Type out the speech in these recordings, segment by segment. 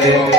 রাধে।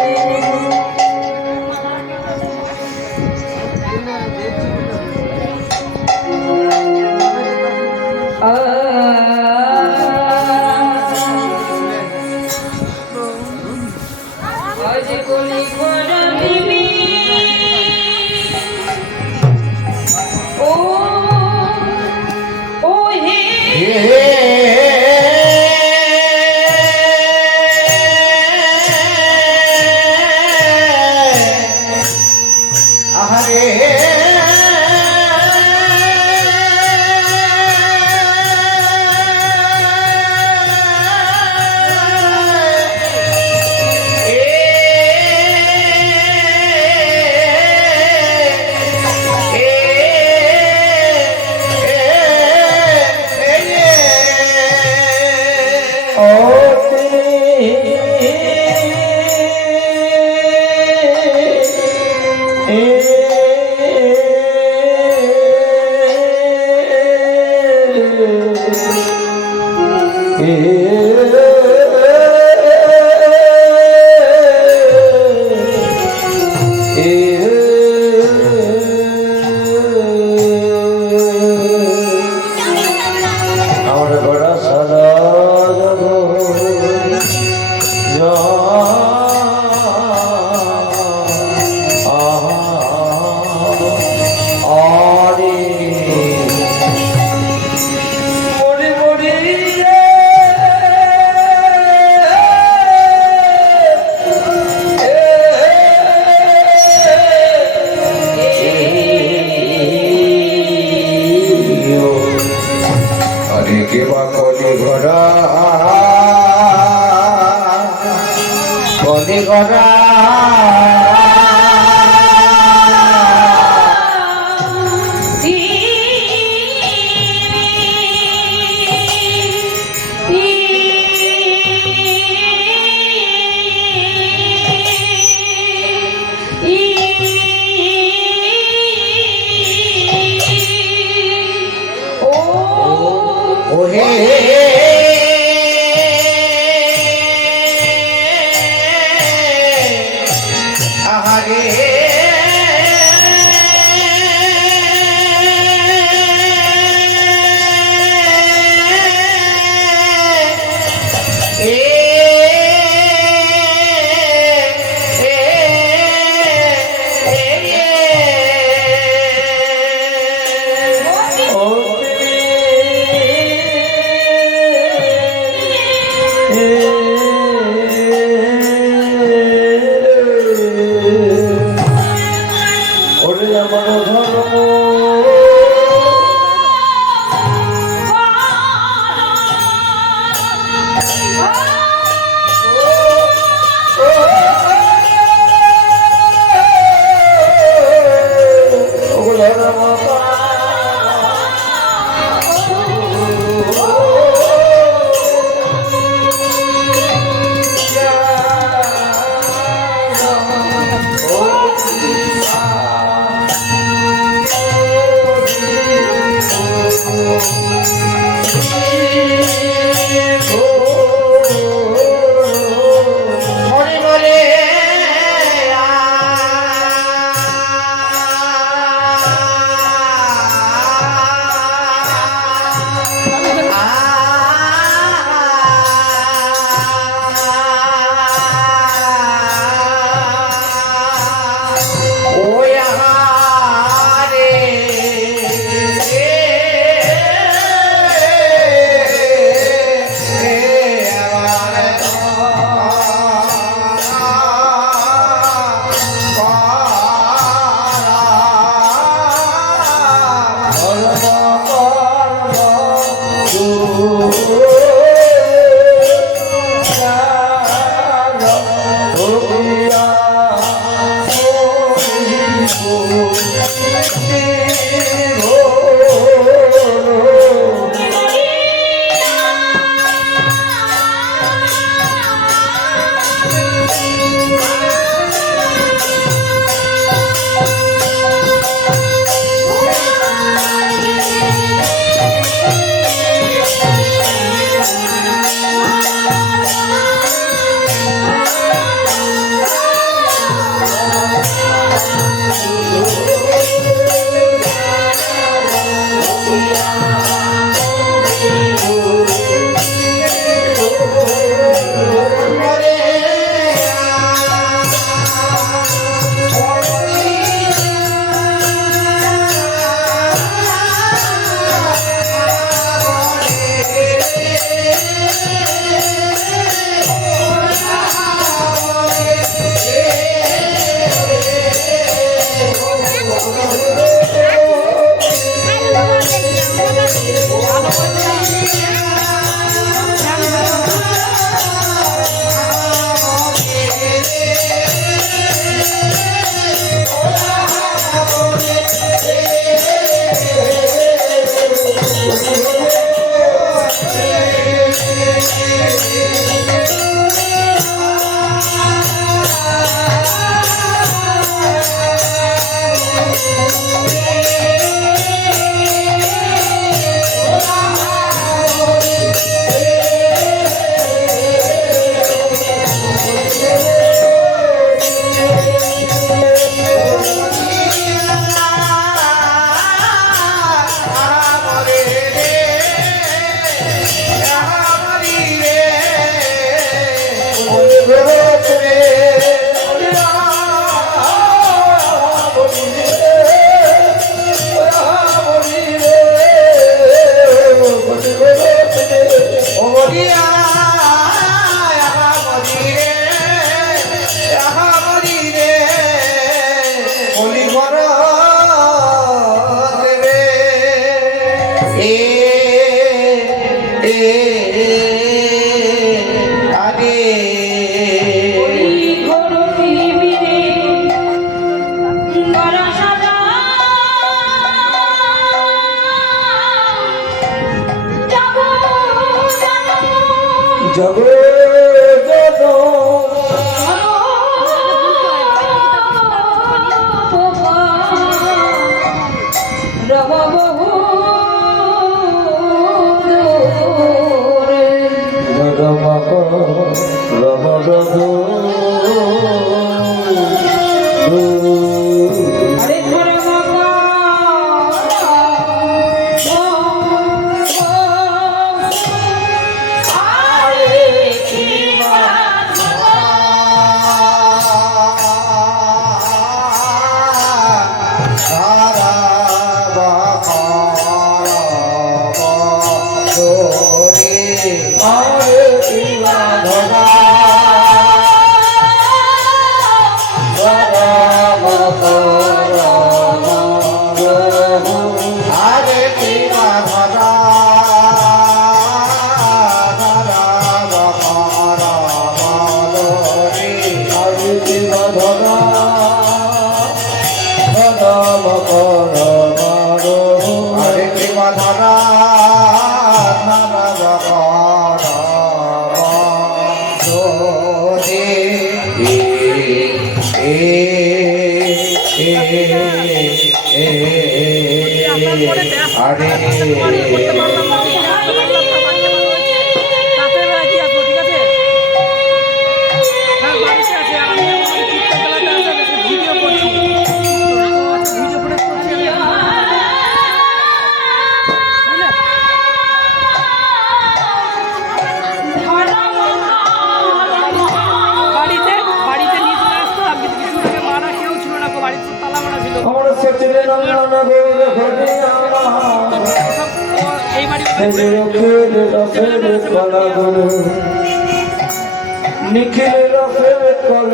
निखिल रखे कल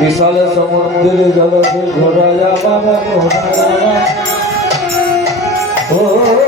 विशाल समुद्र जल से घोराया बाबा धर्म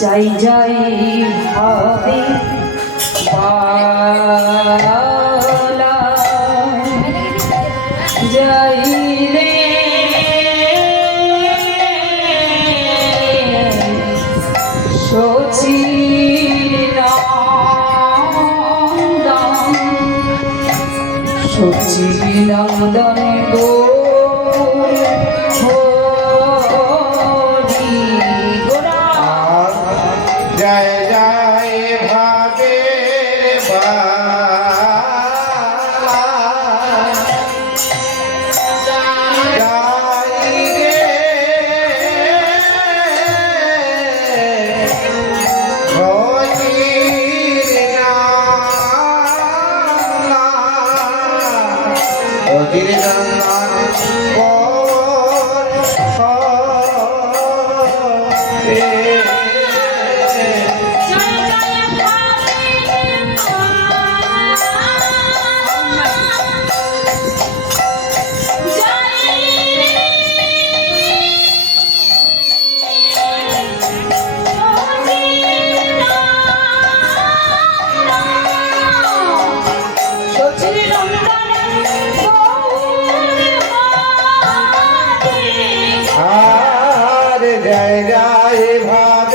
যাই যাই ভাবে বালা যাই রে সচিনন্দন গো জয় জয় ভাবে জয় জয় ভাবে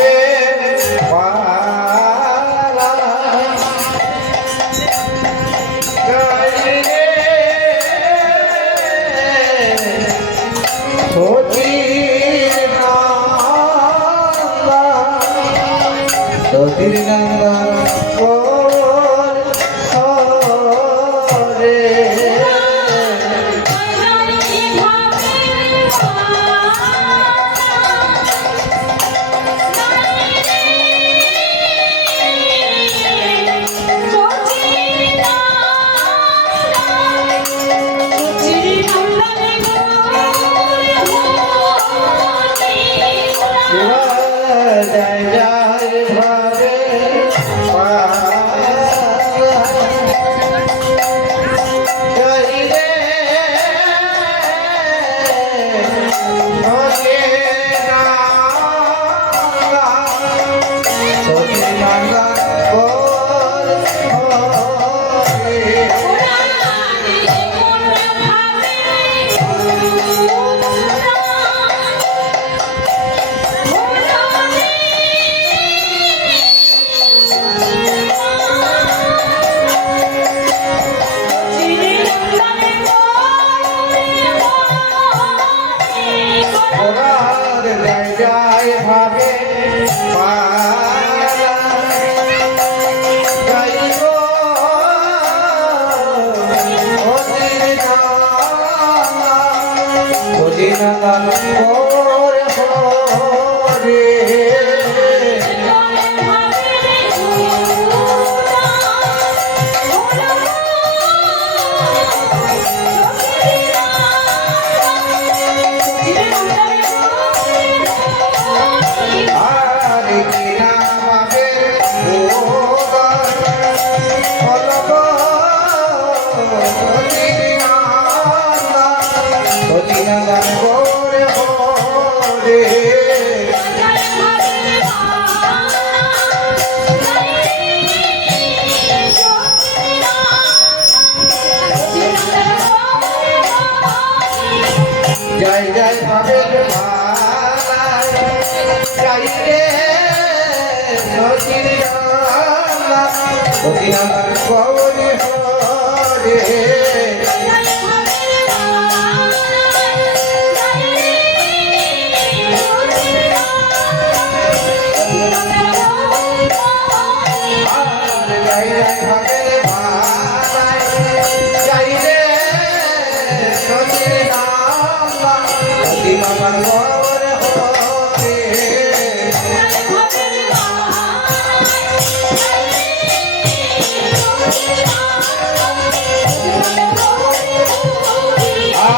জয় জয় ভাবে জয় রে সচিনন্দন গৌরী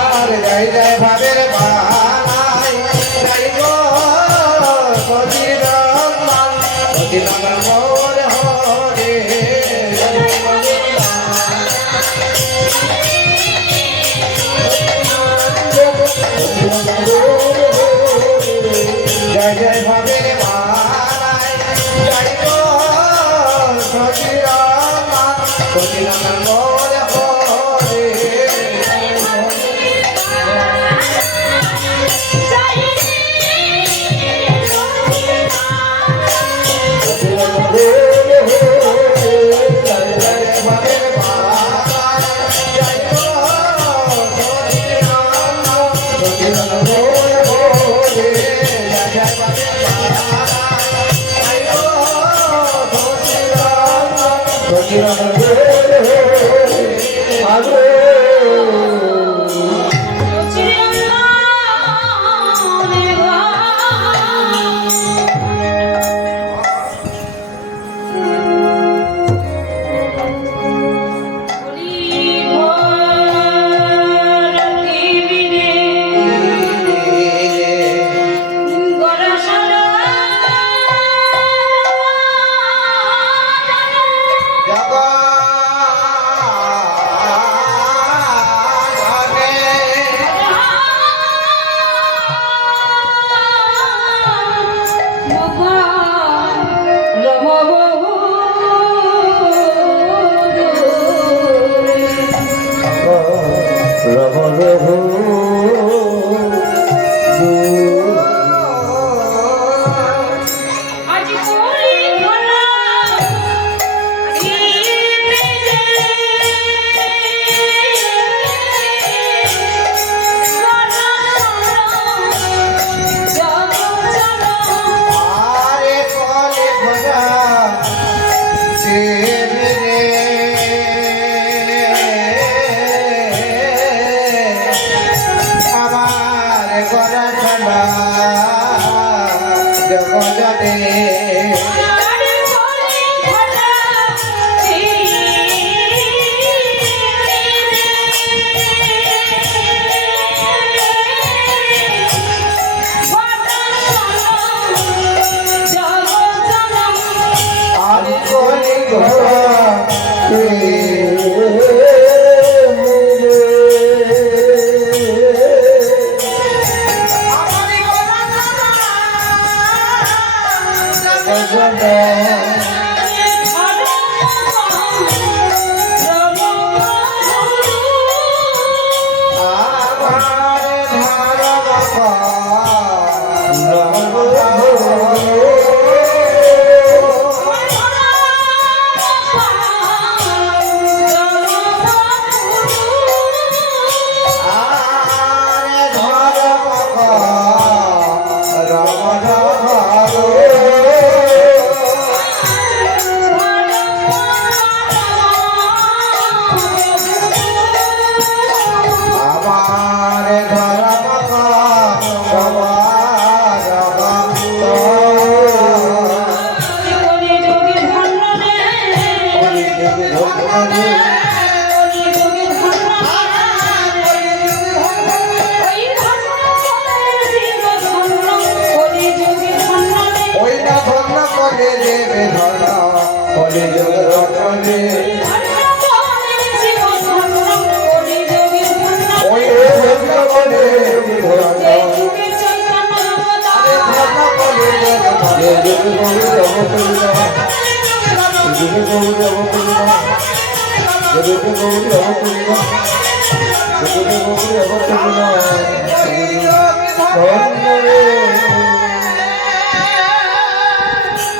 হরে জয় জয় ভাবের ভাই জয় গো সচিনন্দন হরে হরে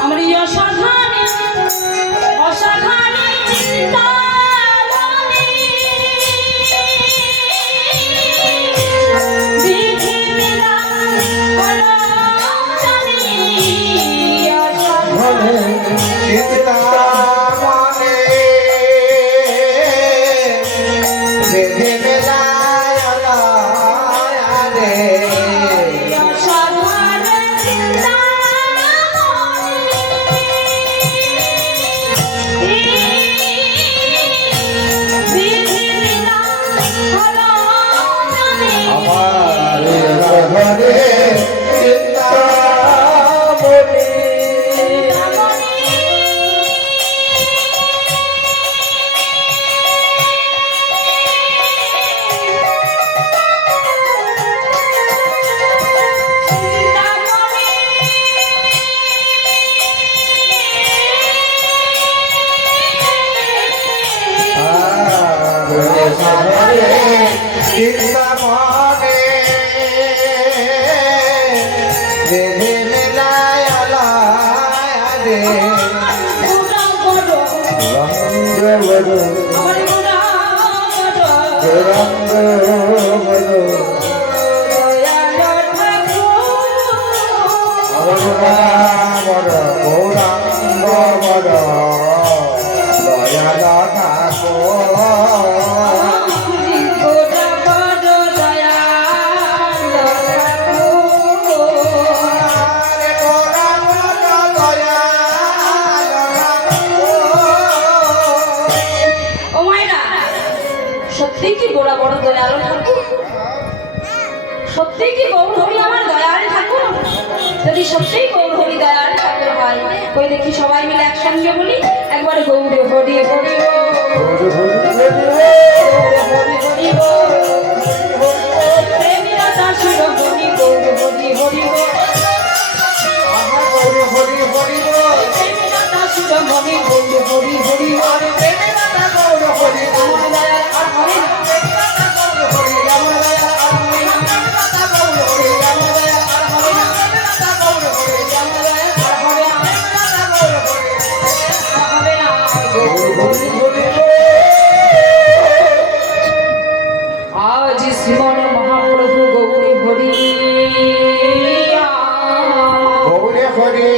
আমার এই অসাধারণ অসাধারণ চিন্তা বেঁধে মেলায় রে বলো আমার গোড়া গৌরাঙ্গ বলো দয়াল ঠাকুর বড় গৌরাঙ্গ বড় দয়াল ঠাকুর গোড়া বড় দয়াল ঠাকুর। ও মায়েরা, সত্যি কি গোড়া বড় দয়াল ঠাকুর? সত্যি কি গৌর হরি আমার দয়াল ঠাকুর? যদি সত্যি গৌর হরি দয়াল ঠাকুর হয়, ওই দেখি সবাই মিলে একসঙ্গে বলি একবার গৌরে হরি হরি ও, হরি হরি ও, প্রেমীরা দাসুর হরি গৌর হরি হরি ও, হরি হরি বল প্রেমীরা দাসুর হরি গৌর হরি হরি ও, হরি আমার দয়াল আর হরি না। আমার দয়াল আর হরি না। আমার দয়াল আর হরি না। হবে না। আজ শ্রীমন মহাপ্রভু গৌরী হরিয়া গৌরে হরে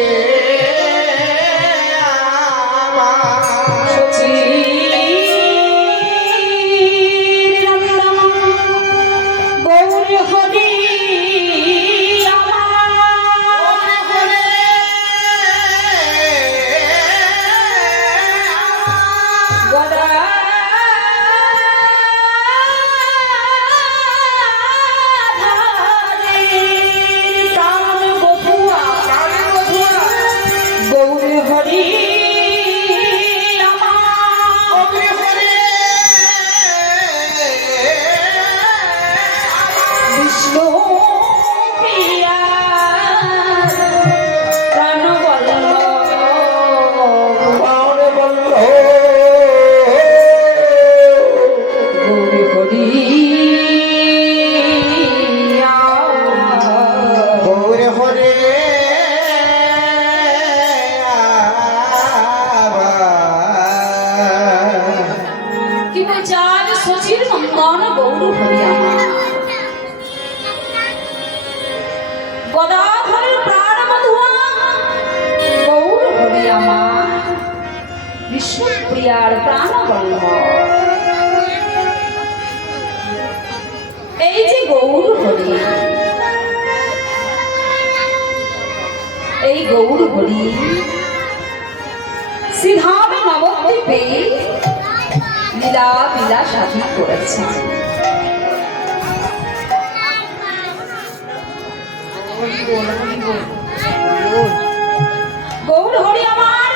গৌরী হরি গৌরী হরি বিষ্ণু প্রিয়া প্রাণ বল্লভ পাওনে বলল গৌরী হরি গৌরে হরে কি বলছে আজ শচীর নন্দন গৌর হরি আমার গদাধরের প্রাণ মধুয়া গৌর হরি আমার বিষ্ণু প্রিয়ার প্রাণ বল্লভ এই যে গৌর হরি, এই গৌর হরি সিধামে নবদ্বীপে লীলা বিলাস সাধন করেছেন। গৌর হরি আমার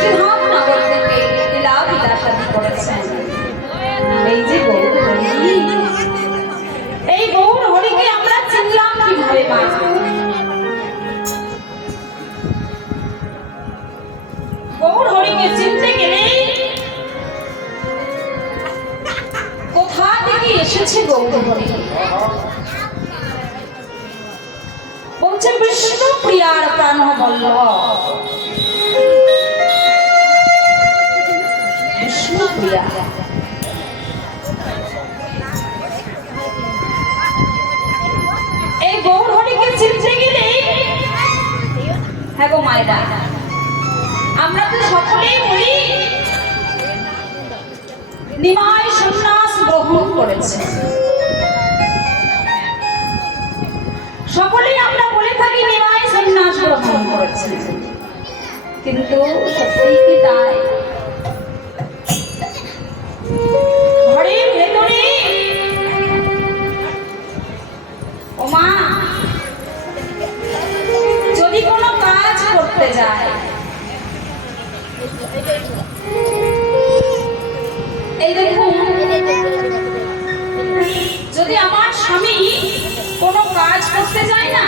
সিধাম নবদ্বীপে লীলা বিলাস সাধন করেছেন। এই যে গৌর হরি, এই গৌর হরিকে আমরা চিনলাম কিভাবে মা? গৌর হরিকে চিনতে গেলে কোথা থেকে এসেছে গৌর হরি? বলছে বিষ্ণু প্রিয়ার প্রাণ বল্লভ। বিষ্ণু প্রিয়া এই গৌর হরিকে চিনতে গেলে, হ্যাঁ গো মায়েরা, আমরা তো সকলেই বলি নিমাই সন্ন্যাস গ্রহণ করেছে। সকলেই আমরা বলে থাকি নিমাই সন্ন্যাস গ্রহণ করেছে, কিন্তু সত্যিই কি তাই? ঘরের ভেতরে ও মা যদি কোনো কাজ করতে যায়, এই দেখুন, যদি আমার স্বামী কোনো কাজ করতে যায় না,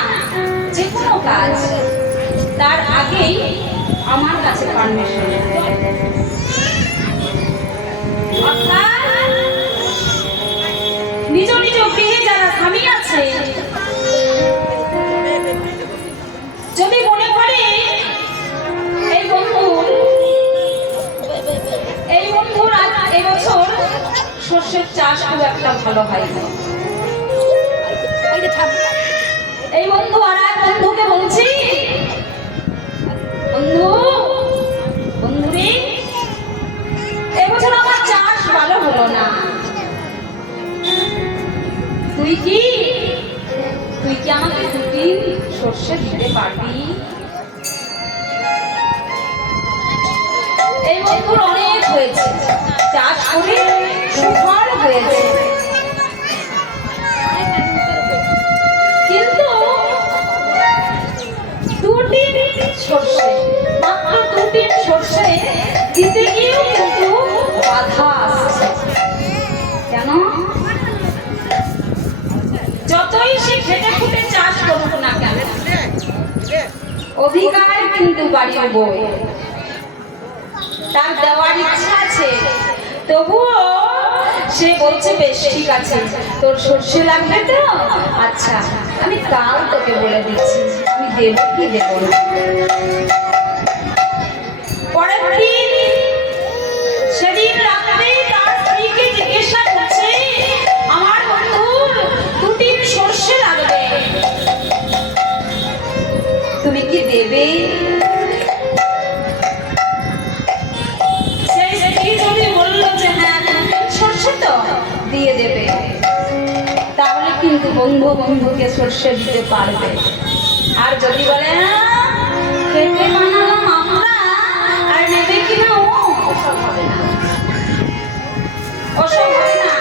যে কোনো কাজ, তার আগেই আমার কাছে পারমিশন নেয়। অর্থাৎ নিজ নিজ গৃহে যারা স্বামী আছে, যদি মনে করে এই বন্ধু সর্ষের চাষ খুব একটা ভালো হয় না। এই বন্ধু আর এক বন্ধুকে বলছি, বন্ধু বন্ধু রে, এবছর আমার চাষ ভালো হলো না, তুই কি আমাকে দুটি সর্ষে দিতে পারবি? এই বন্ধুর অনেক হয়েছে, চাষ করে সুফল হয়েছে, কিন্তু দুটি সর্ষে, মাত্র দুটি সর্ষে দিতে গিয়েও কিন্তু বাধা আসছে। কেন? যতই সে খেটে খুটে চাষ করুক না কেন, অধিকার কিন্তু বাড়ির বই, তার দেওয়ার ইচ্ছা আছে, তবুও সে বলছে বেশ ঠিক আছে, তোর সর্ষে লাগবে তো, আচ্ছা আমি কাল তোকে বলে দিচ্ছি আমি দেব কি দেব না। পরের দিন সেদিন রাত্রে তার স্ত্রীকে জিজ্ঞাসা করছে, আমার বন্ধু দুটি সর্ষে লাগবে, তুমি কি দেবে? সেই স্ত্রী যদি বলল যে হ্যাঁ সর্ষে তো দিয়ে দেবে, তাহলে কিন্তু বন্ধু বন্ধুকে সর্ষে দিতে পারবে। আর যদি বলে খেতে বানালাম আমরা আর নেবে কিনা, ওসব হবে না, ওসব হবে না।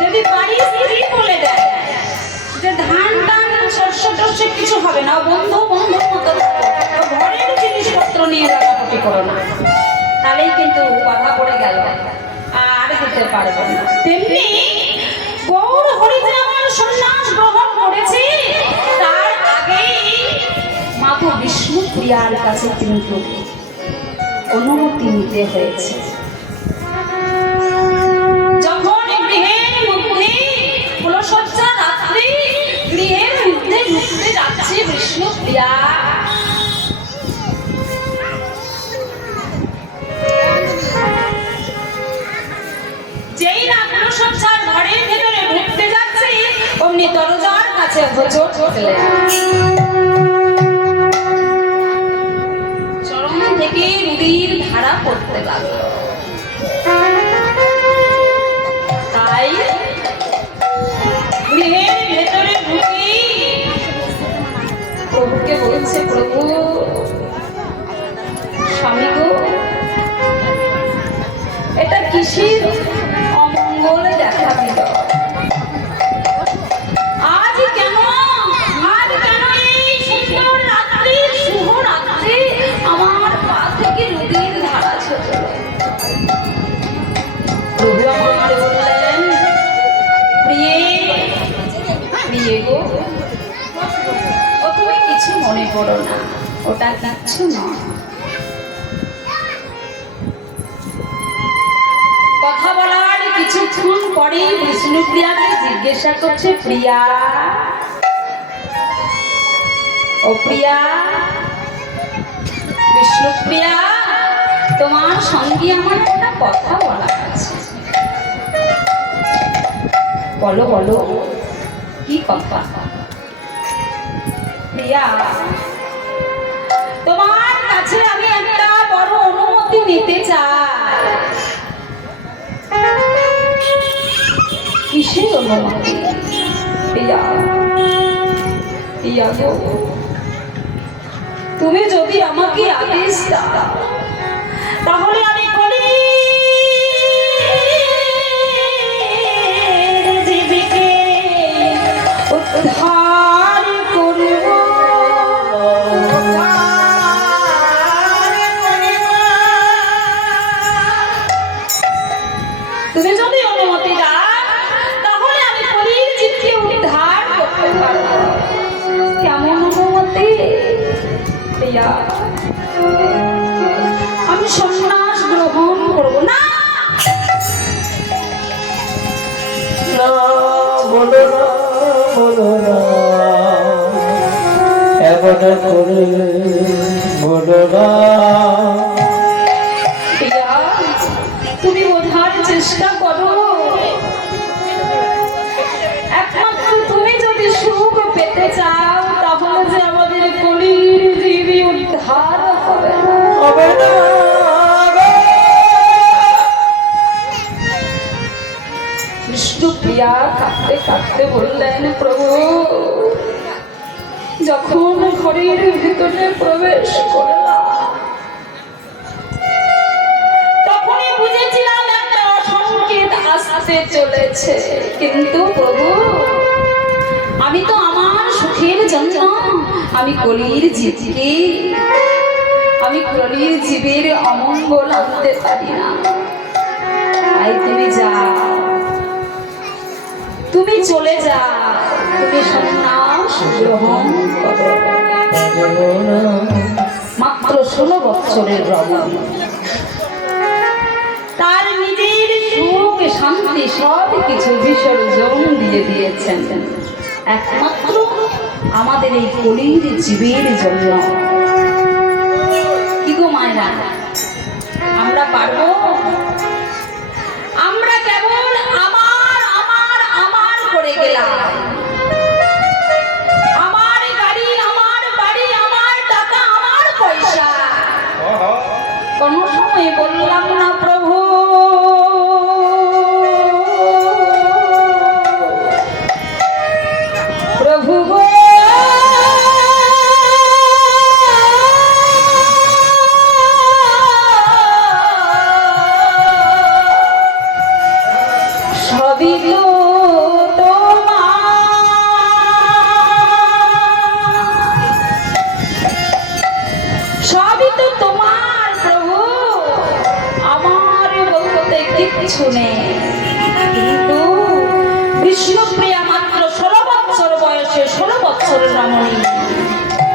যদি বাড়ির স্ত্রী বলে দেয় যে ধান টান সর্ষে টর্ষে কিছু হবে না, বন্ধু বন্ধুর মতো ঘরের জিনিসপত্র নিয়ে রাখারাখি করো না, তাহলেই কিন্তু বাধা পড়ে গেল, আর দিতে পারবে না। তেমনি গৌর হরি যে আমার সন্ন্যাস গ্রহণ করেছে, তার আগেই মাতা বিষ্ণু প্রিয়ার কাছে কিন্তু অনুমতি নিতে হয়েছে। যখন গৃহের মধ্যে কুলসজ্জা রাত্রি গৃহের মধ্যে ঢুকতে যাচ্ছে বিষ্ণু প্রিয়া, যেই না কুলসজ্জার ঘরের ভেতরে ঢুকতে যাচ্ছে, অমনি দরজার কাছে হোঁচট খেলে চরম থেকে রুদির ধারা পড়তে লাগলো। তাই গৃহের ভেতরে ঢুকে প্রভুকে বলছে, প্রভু স্বামী গো, এটা কিসের অমঙ্গল দেখা দিল? আজ কেন এই সুন্দর রাত্রি, শুভ রাত্রি আমার পা থেকে রুদির ধারা ছুটল? প্রভু আমাকে বললেন, প্রিয়ে গো, ও তুমি কিছু মনে করো না, ওটা কিচ্ছু নয়। কথা বলার কিছুক্ষণ পরে বিষ্ণুপ্রিয়াকে জিজ্ঞাসা করছে, প্রিয়া, ও প্রিয়া, বিষ্ণুপ্রিয়া, তোমার সঙ্গে আমার একটা কথা বলা আছে। বলো বলো, কি কথা? প্রিয়া, তোমার কাছে আমি একটা বড় অনুমতি নিতে চাই। কিসের অনুমতি? প্রিয়া, প্রিয়া গো, তুমি যদি আমাকে আদেশ দাও, তাহলে আমি বলি জীবিকে উদ্ধার করব। তুমি যদি অনুমতি দাও, তাহলে আমি কলির জীবকে উদ্ধার করতে পারব। কেমন অনুমতি? প্রিয়া, আমি সন্ন্যাস গ্রহণ করব না। বলো না, বলো না, এমন করে বলো না। প্রিয়া, তুমি বোধহয় বোঝবার চেষ্টা করো। একমাত্র তুমি যদি সুখ পেতে চাও তাহলে যে আমাদের কলির জীবী উদ্ধার হবে না। হবে না গো। বিষ্ণুপ্রিয়া কাঁদতে কাঁদতে বললেন, প্রভু যখন ঘরের ভিতরে প্রবেশ করলাম তখনই বুঝেছিলাম একটা সংকেত আসতে চলেছে, কিন্তু প্রভু আমি তো আমার সুখের জন্য আমি কলির জীবকে আমি কলির জীবের অমঙ্গল আনতে পারি না। তাই তুমি যাও, তুমি চলে যাও, তুমি সন্ন্যাস গ্রহণ করো। মাত্র 16 বছরের রমণ তার নিজের সুখ শান্তি সব কিছু বিসর্জন দিয়ে দিয়েছেন একমাত্র আমাদের এই কলির জীবের জন্য। কি গো মায়েরা, আমরা পারবো? আমরা কেবল আমার আমার আমার করে গেলাম। আমার গাড়ি, আমার বাড়ি, আমার টাকা, আমার পয়সা। কোনো সময় বললাম না প্রভু প্রভু গো সবই তো সবই তো তোমার প্রভু, আমার বলতে কিচ্ছু নেই। কিন্তু বিষ্ণুপ্রিয়া মাত্র 16 বছর বয়সে 16 বছরের রমণী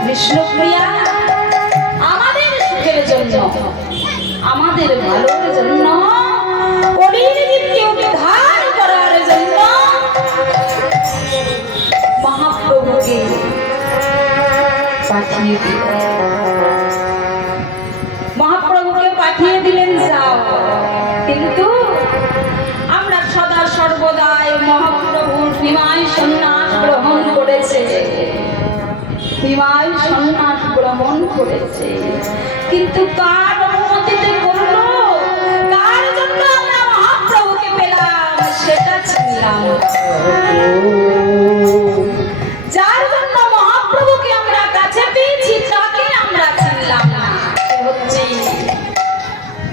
বিষ্ণুপ্রিয়া আমাদের সুখের জন্য আমাদের ভালোর জন্য কলির জীবকে উদ্ধার করার জন্য মহাপ্রভুকে পাঠিয়ে দিলেন। মহাপ্রভুকে পাঠিয়ে দিলেন, যাও। কিন্তু আমরা সদা সর্বদাই মহাপ্রভুর নিমায় সন্ন্যাস গ্রহণ করেছে, নিমায় সন্ন্যাস গ্রহণ করেছে, কিন্তু কার অনুমতিতে করলো, কার জন্য আমরা মহাপ্রভুকে পেলাম সেটা ছিলাম। যার জন্য মহাপ্রভুকে আমরা কাছে পেয়েছি তাকে আমরা চিনলাম না, সে হচ্ছে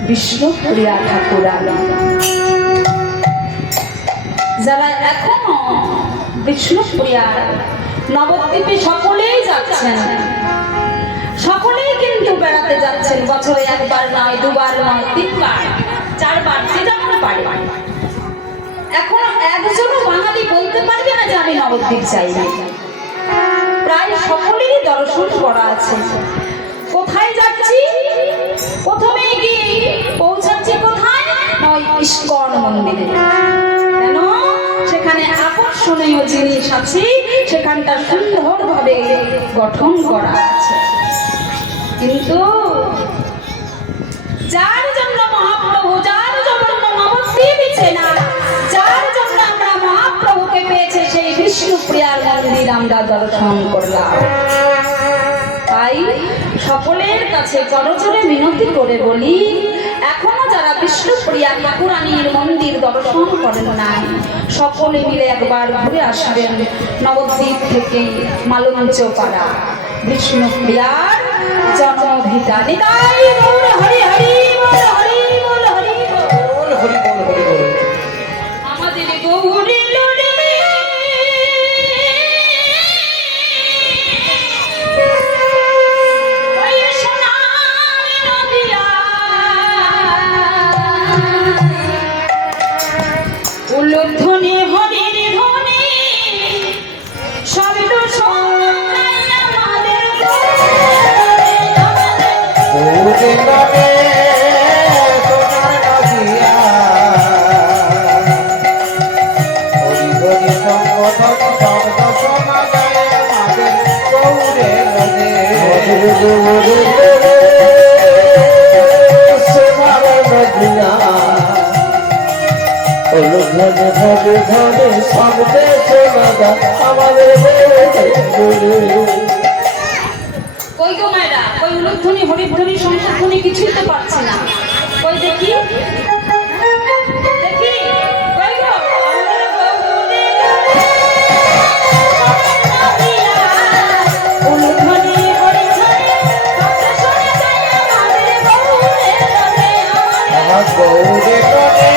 বিষ্ণুপ্রিয়া ঠাকুরানী। যারা এখনো বিষ্ণুপ্রিয়ার নবদ্বীপে সকলেই যাচ্ছেন, সকলেই কিন্তু বেড়াতে যাচ্ছেন, বছরে একবার নয়, দুবার নয়, 3 বার 4 বার, যে যেমন পারে। এখনো একজনও বাঙালি বলতে পারবে না যে আমি নবদ্বীপ যাই না। প্রায় সকলেরই দর্শন করা আছে। কোথায় যাচ্ছি? প্রথমে গিয়ে পৌঁছাচ্ছি কোথায়? নয় ইস্কন মন্দিরে। কেন? সেখানে আকর্ষণীয় জিনিস আছে, সেখানটা সুন্দরভাবে গঠন করা আছে। কিন্তু যার জন্য মহাপ্রভু, যার জন্য নবদ্বীপ চেনা, যার জন্য আমরা মহাপ্রভুকে পেয়েছে সেই বিষ্ণুপ্রিয়ার মন্দির আমরা দর্শন করলাম। তাই সকলের কাছে করজোড়ে মিনতি করে বলি, এখনো যারা বিষ্ণুপ্রিয়া ঠাকুরানীর মন্দির দর্শন করেন নাই, সকলে মিলে একবার ঘুরে আসবেন নবদ্বীপ থেকে মালঞ্চপাড়া বিষ্ণুপ্রিয়ার জন্মভিটা। নিতাই গৌর হরি হরি বল, হরি বল, হরি বল, হরি বল, হরি বল। আমাদের গৌরী ধ্বনি হরির ধ্বনি শব্দ আমাদের গৌরে নামে ধনে ধনে ধনে শব্দে শোনা যায় আমাদের বউরে। কই গো মায়েরা, কই উলুধ্বনি হরিধ্বনি শঙ্খধ্বনি কিছুই তো পাচ্ছি না। কই দেখি দেখি, কই গো আমাদের বউরে। উলুধ্বনি হরিধ্বনি শব্দ শোনা যায় আমাদের বউরে। আমার গৌরে গনে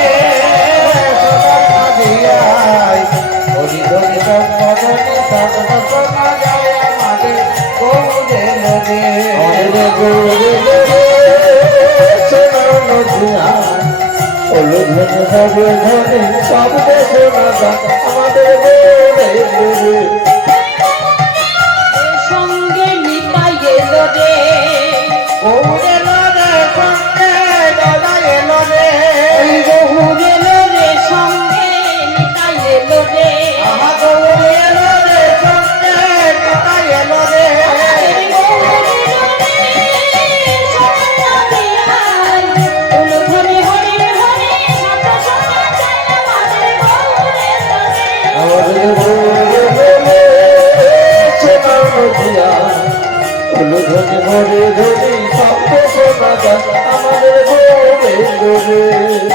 সদার মাঝিয়ায় হরি ধরি সম্পদনি শব্দ শোনা যায় আমাদের গৌরে গনে। আমাদের বউরে শোনাও নদিয়া ধনে ধনে ধনে শব্দে শোনা যায় আমাদের বউরে। সঙ্গে নিতাই এলো রে, গৌরে লরে সঙ্গে দলা এলো রে। বহু এলো রে, সঙ্গে নিতাই এলো রে। আমার গৌরে এলো রে সঙ্গে নেতা এলো রে। উলুধ্বনি হরি হরি শব্দ শোনা যায় আমাদের বউরে। আমাদের বউরে শোনাও নদিয়া ধনে ধনে ধনে শব্দে শোনা যায় আমাদের বউরে।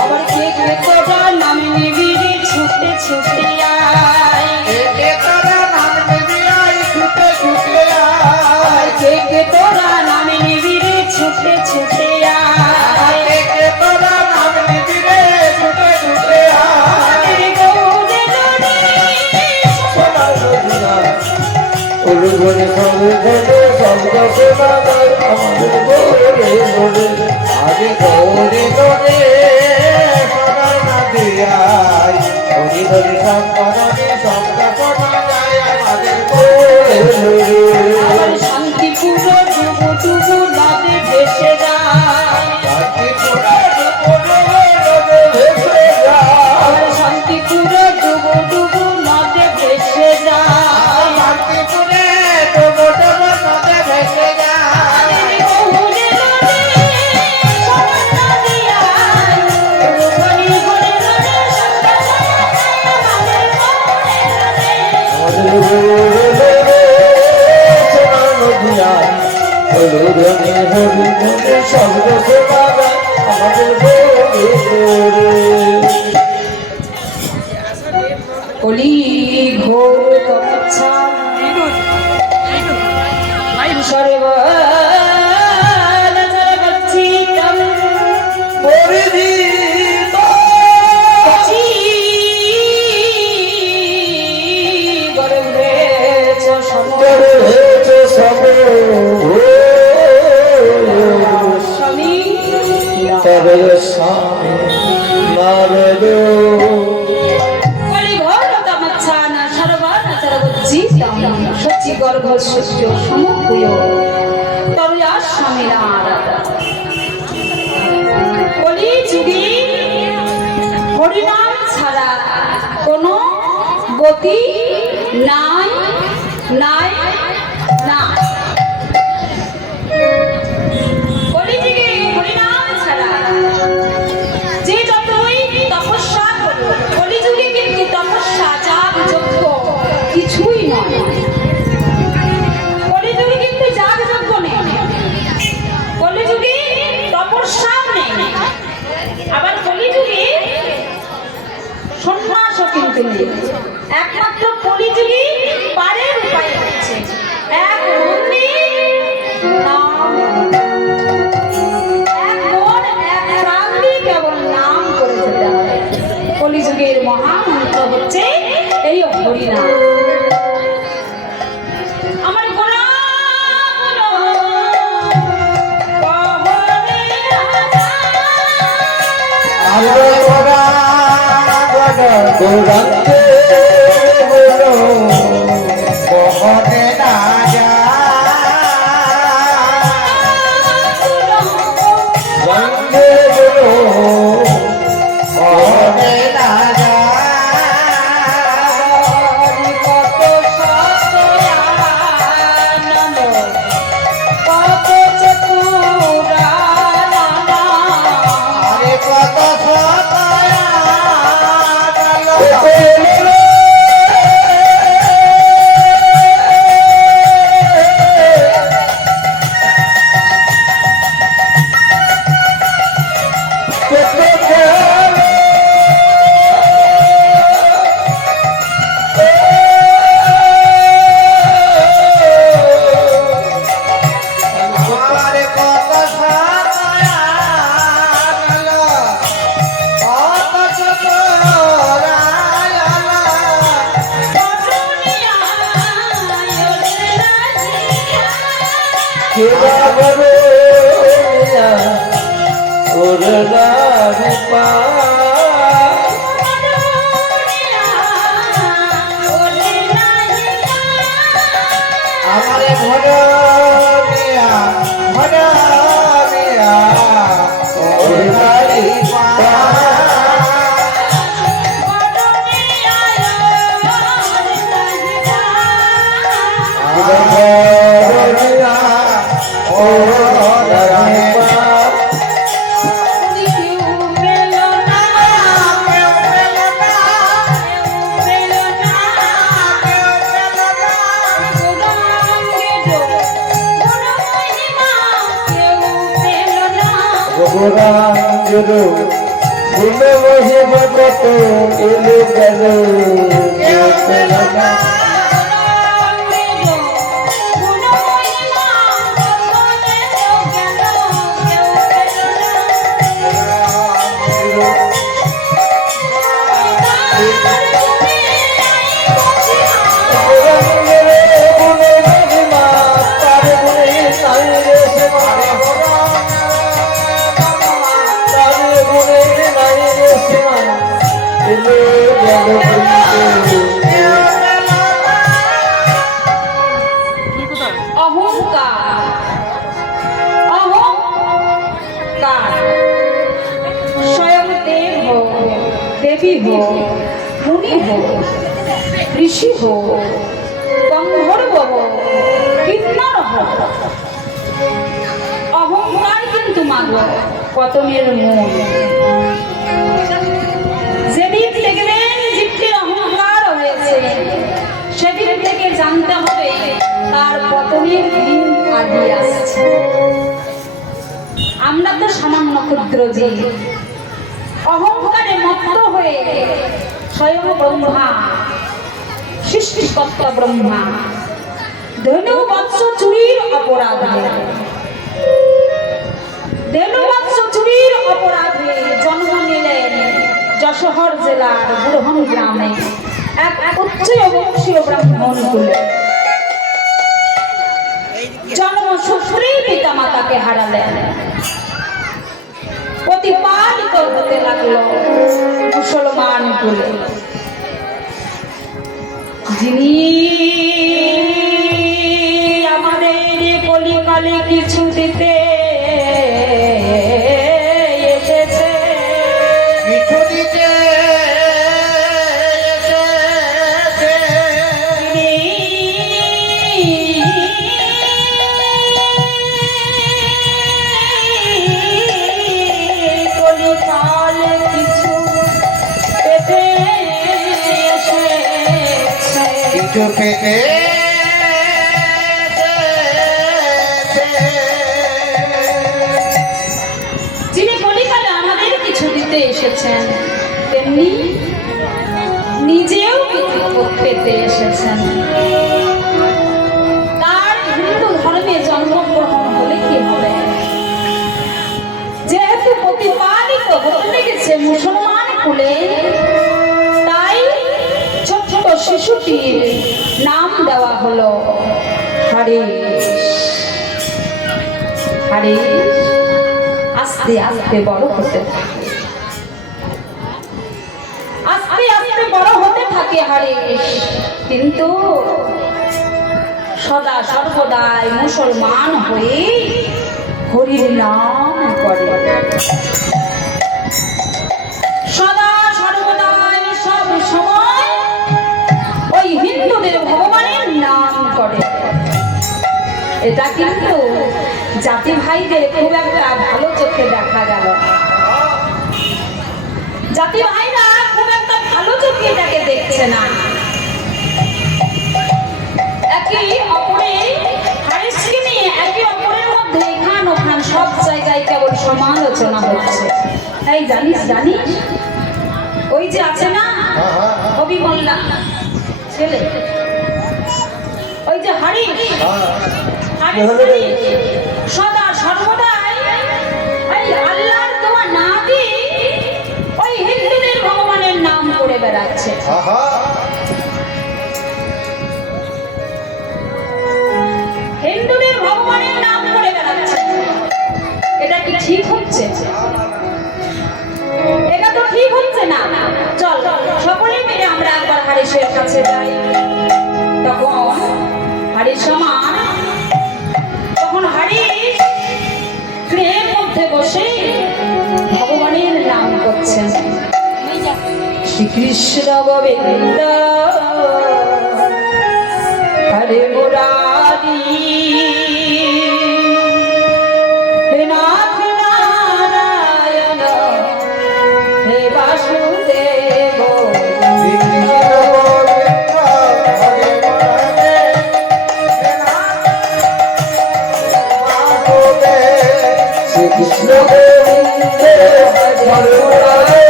আবার কে কে তোরা নামে নিবিড়ি ছুটে ছুটে আয়। একে তারা নাম নিবি আই ছুটে ছুটে আয়। কে কে তোরা নামে নিবিড়ি ছুটে ছুটে আয়। একে তারা নাম নিবি রে ছুটে ছুটে আয়। আমাদের বউরে রে, শোনাও নদিয়া ধনে ধনে ধনে শব্দ শোনা যায় আমাদের বউরে। আগে গৌরে গনে সদার নদিয়ায় হরি হরি সম্পদনি শব্দ শোনা যায় আমাদের গৌরে। আবার শান্তিপুর ডুবু ডুবু নদে ভেসে যায়। আবার শান্তিপুর ডুবু ডুবু নদে ভেসে যায়। আমাদের বউরে রে, সবার নদিয়ায় উলুধ্বনি হরি হরি শব্দ শোনা যায় আমাদের বউরে রে। আমাদের বউরে শোনাও নদিয়া ধনে ধনে ধনে শব্দ শোনা যায় আমাদের বউরে। কলি ঘোর তমচ্ছা সর্বনজরগচ্ছিতম গর্ভেচ স্বামী তবে স্বামী নারদ কলিঘোরতমচ্ছানা সর্বনজরগচ্ছিতম সচি গর্ভ সূর্য সমুভূয় তরুয়া স্বামীরা কলি যুগে হরিনাম ছাড়া কোনো গতি নাই নাই না। কলিযুগে হরিনাম ছাড়া যে যতই তপস্যা করুক, কলিযুগে কিন্তু তপস্যা যাগ যজ্ঞ কিছুই নয়। কলিযুগে কিন্তু যাগ যজ্ঞ নেই, কলিযুগে তপস্যা নেই, আবার কলিযুগে সন্ন্যাসও কিন্তু নেই। একমাত্র কলিযুগে পারের উপায় হচ্ছে এক মন্দির নাম, এক মন এক প্রাণ দিয়ে কেবল নাম করে যেতে হবে। কলিযুগের মহামন্ত্র হচ্ছে এই হরিনাম। আমার গোনা গৌরাঙ্গে বলো কহনে না যা গঙ্গে বলো কহনে না যা কত সতয়ানন্দ কত চতুরানন্দ আরে কত সতয়া কেবা বলে ওর রানী পা আমারে ভরমিয়া ভরমিয়া ওরে বাড়ি পা ও রানী পা গোরাঙ্গের ভুলে বসে কত এলো গেল কেউ পেল না देवी हो मुनि हो ऋषि हो गंधर्व हो किन्नर हो अहंकार किन्तु मागो पतনের মূল যেদিন দেখবেন জীবটির অহংকার হয়েছে সেদিন থেকে জানতে হবে তার পতনের দিন আগে আসছে। আমরা তো সামান্য ক্ষুদ্র জীব, অহংকারে মত্ত হয়ে স্বয়ং ব্রহ্মা সৃষ্টিকর্তা ব্রহ্মা ধনু বৎস চুরির অপরাধে জন্ম নিলেন যশোহর জেলার বুড়হন গ্রামে এক উচ্চ বংশীয় ব্রাহ্মণ কুলে। জন্মসূত্রেই পিতা মাতাকে হারালেন, প্রতিপালিত হতে লাগলো মুসলমান কুলে। যিনি আমাদের কলিকালে কিছু দিতে এসেছে, কিছু দিতে কলিকালে কিছু পেতে এসেছে, কিছু পেতে যিনি কলিকালে আমাদের কিছু দিতে এসেছেন তেমনি নিজেও কিছু পেতে এসেছেন। তার হিন্দু ধর্মে জন্মগ্রহণ হলে কি হবে? যেহেতু প্রতিপালিত হতে লেগেছে মুসলমান কুলে, তাই ছোট্ট শিশুটির নাম দেওয়া হলো হরেশ। হরেশ আস্তে আস্তে বড় হতে থাকে, আস্তে আস্তে বড় হতে থাকে হরেশ, কিন্তু সদা সর্বদাই মুসলমান হয়ে হরির নাম করে। সদা সর্বদাই সব সময় ওই হিন্দুদের ভগবানের নাম করে। এটা কিন্তু জাতি ভাইদের খুব একটা ভালো চোখে দেখা গেল। জাতি ভাইরা খুব একটা ভালো চোখে এটাকে দেখছে না। একে অপরের হারিসকে নিয়ে একে অপরের মধ্যে এখান ওখান সব জায়গায় কেবল সমালোচনা হচ্ছে। এই জানিস জানিস ওই যে আছে না কবি মোল্লা ছেলে, ওই যে হারিস, সদা সর্বদাই এই আল্লাহর দোয়া না দিয়ে ওই হিন্দুদের ভগবানের নাম করে বেড়াচ্ছে। হিন্দুদের ভগবানের নাম হচ্ছে, এটা তো ঠিক হচ্ছে না। চল সকলেই মিলে আমরা একবার হারিসের কাছে যাই। তখন হারিস সমান, তখন হারিস ট্রেনের মধ্যে বসে ভগবানের নাম করছেন। শ্রীকৃষ্ণ গোবিন্দ হরে মুরারি, হে নাথ নারায়ণ, হে বাসুদেব। কৃষ্ণ গোবিন্দ হরে মুরারি,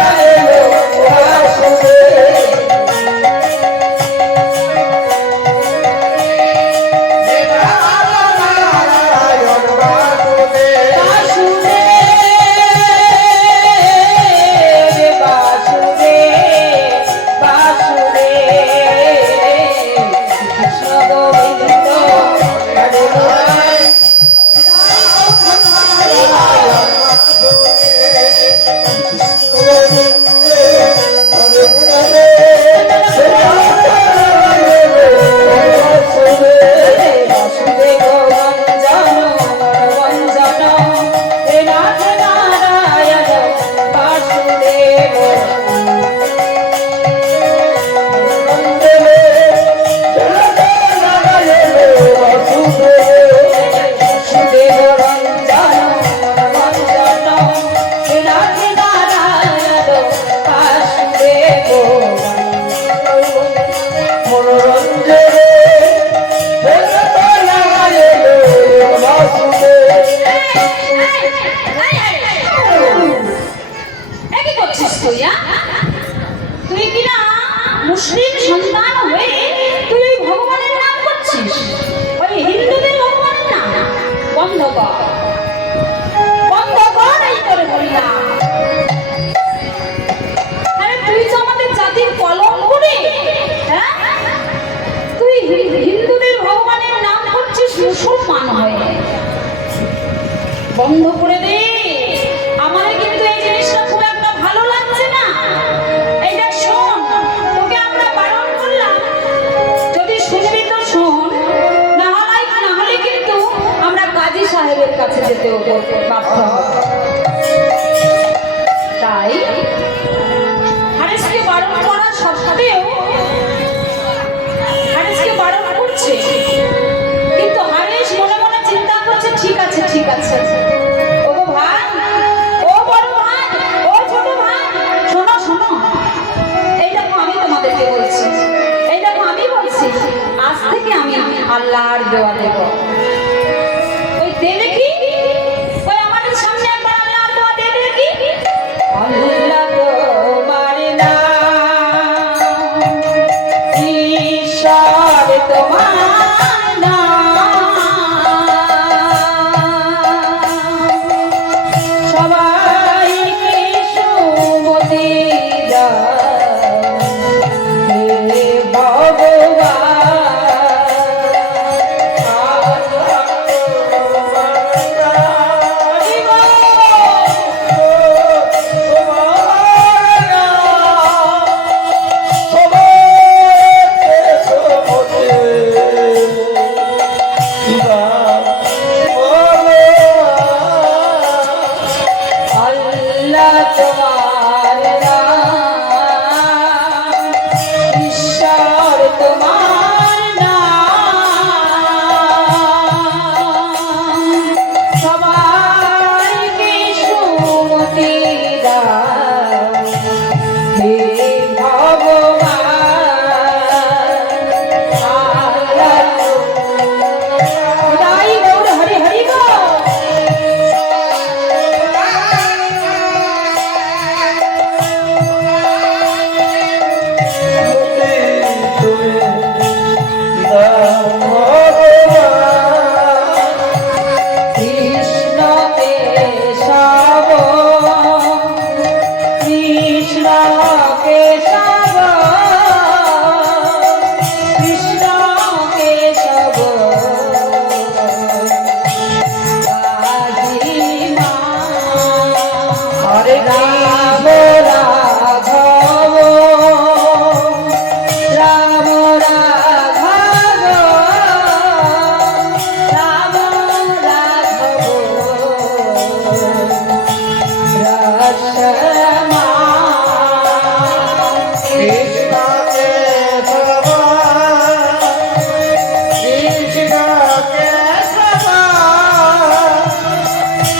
নারায়ণ বাসুদেব। তুই কিনা মুসলিম সন্তান হয়ে তুই ওই ভগবানের নাম করছিস, ওই হিন্দুদের ভগবানের নাম। বন্ধ কর, বন্ধ কর, এই করে বললাম। আরে তুই তো আমাদের জাতির কলঙ্ক রে। হ্যাঁ, তুই হিন্দুদের ভগবানের নাম করছিস মুসলমান হয়ে। বন্ধ করে দে। আমাদের কিন্তু এই জিনিসটা খুব একটা ভালো লাগছে না। এইটা শোন, তোকে আমরা বারণ করলাম, যদি শুনবি তো শোন, না হলে কিন্তু আমরা কাজী সাহেবের কাছে যেতে বাধ্য হব। তাই হারিসকে বারণ করা সত্ত্বেও হারিসকে বারণ করছে, কিন্তু হারিস মনে মনে চিন্তা করছে ঠিক আছে ঠিক আছে। আল্লাহর দেওয়া দেব, ওই দে দেখি, ওই আমাদের সামনে একবার আল্লাহর দেওয়া দে দেখি। আল্লাহ তোমার নাম, ঈশ্বর তোমার নাম, সবাইকে সুমতি দাও হে ভগবান। হরে রাম রাঘব রাম রাঘব রাম রাঘব রসমা কৃষ্ণ কেশব কৃষ্ণ কেশব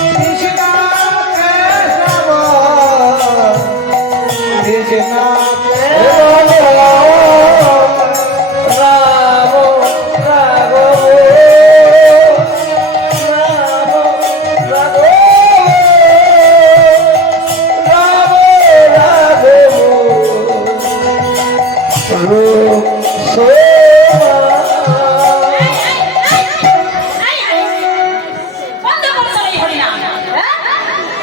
কৃষ্ণ কেশব কৃষ্ণ রাম রাঘব রাম রাঘব বন্ধ করতে এই হরিনাম, হ্যাঁ?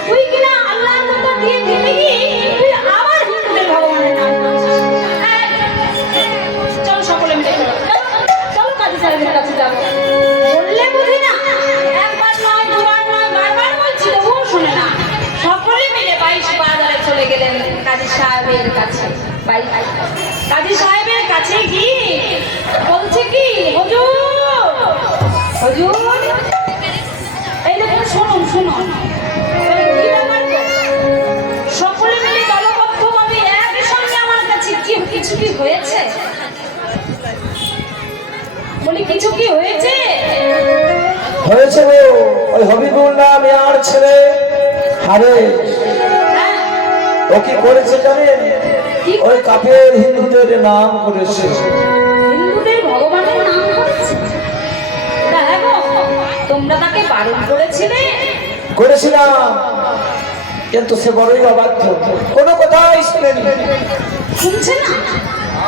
তুই কিনা আল্লাহর মতো দিয়ে দিতে গিয়ে তুই আবার হিন্দুদের ভগবানের নাম করছিস। চলো সকলে মিলে চলো, চলো কাজী সাহেবের কাছে যাবো। বললে বুঝি না, একবার নয় দুবার নয় বারবার বলছি তবুও শোনে না। সকলে মিলে 22 বাজারে চলে গেলেন কাজী সাহেবের কাছে। কাজী সাহেবের কাছে গিয়ে বলছে কি, হুজুর হুজুর এই দেখুন, শুনুন শুনুন, কি ব্যাপার গো? সকলে মিলে দলবদ্ধভাবে একই সঙ্গে আমার কাছে কি কিছু কি হয়েছে? বলি কিছু কি হয়েছে? হয়েছে গো, ওই হবিবুল নাম আর ছেলে হারে হ্যাঁ, ও কি করেছে জানেন? কি? ওই কাফের হিন্দুদের নাম করেছে। হিন্দুদের ভগবানের নাম করেছে? তা হ্যাঁ গো, তোমরা তাকে বারণ করেছিলাম, কিন্তু সে বড়ই অবাধ্য, কোনো কথাই শুনেনি। শুনছে না?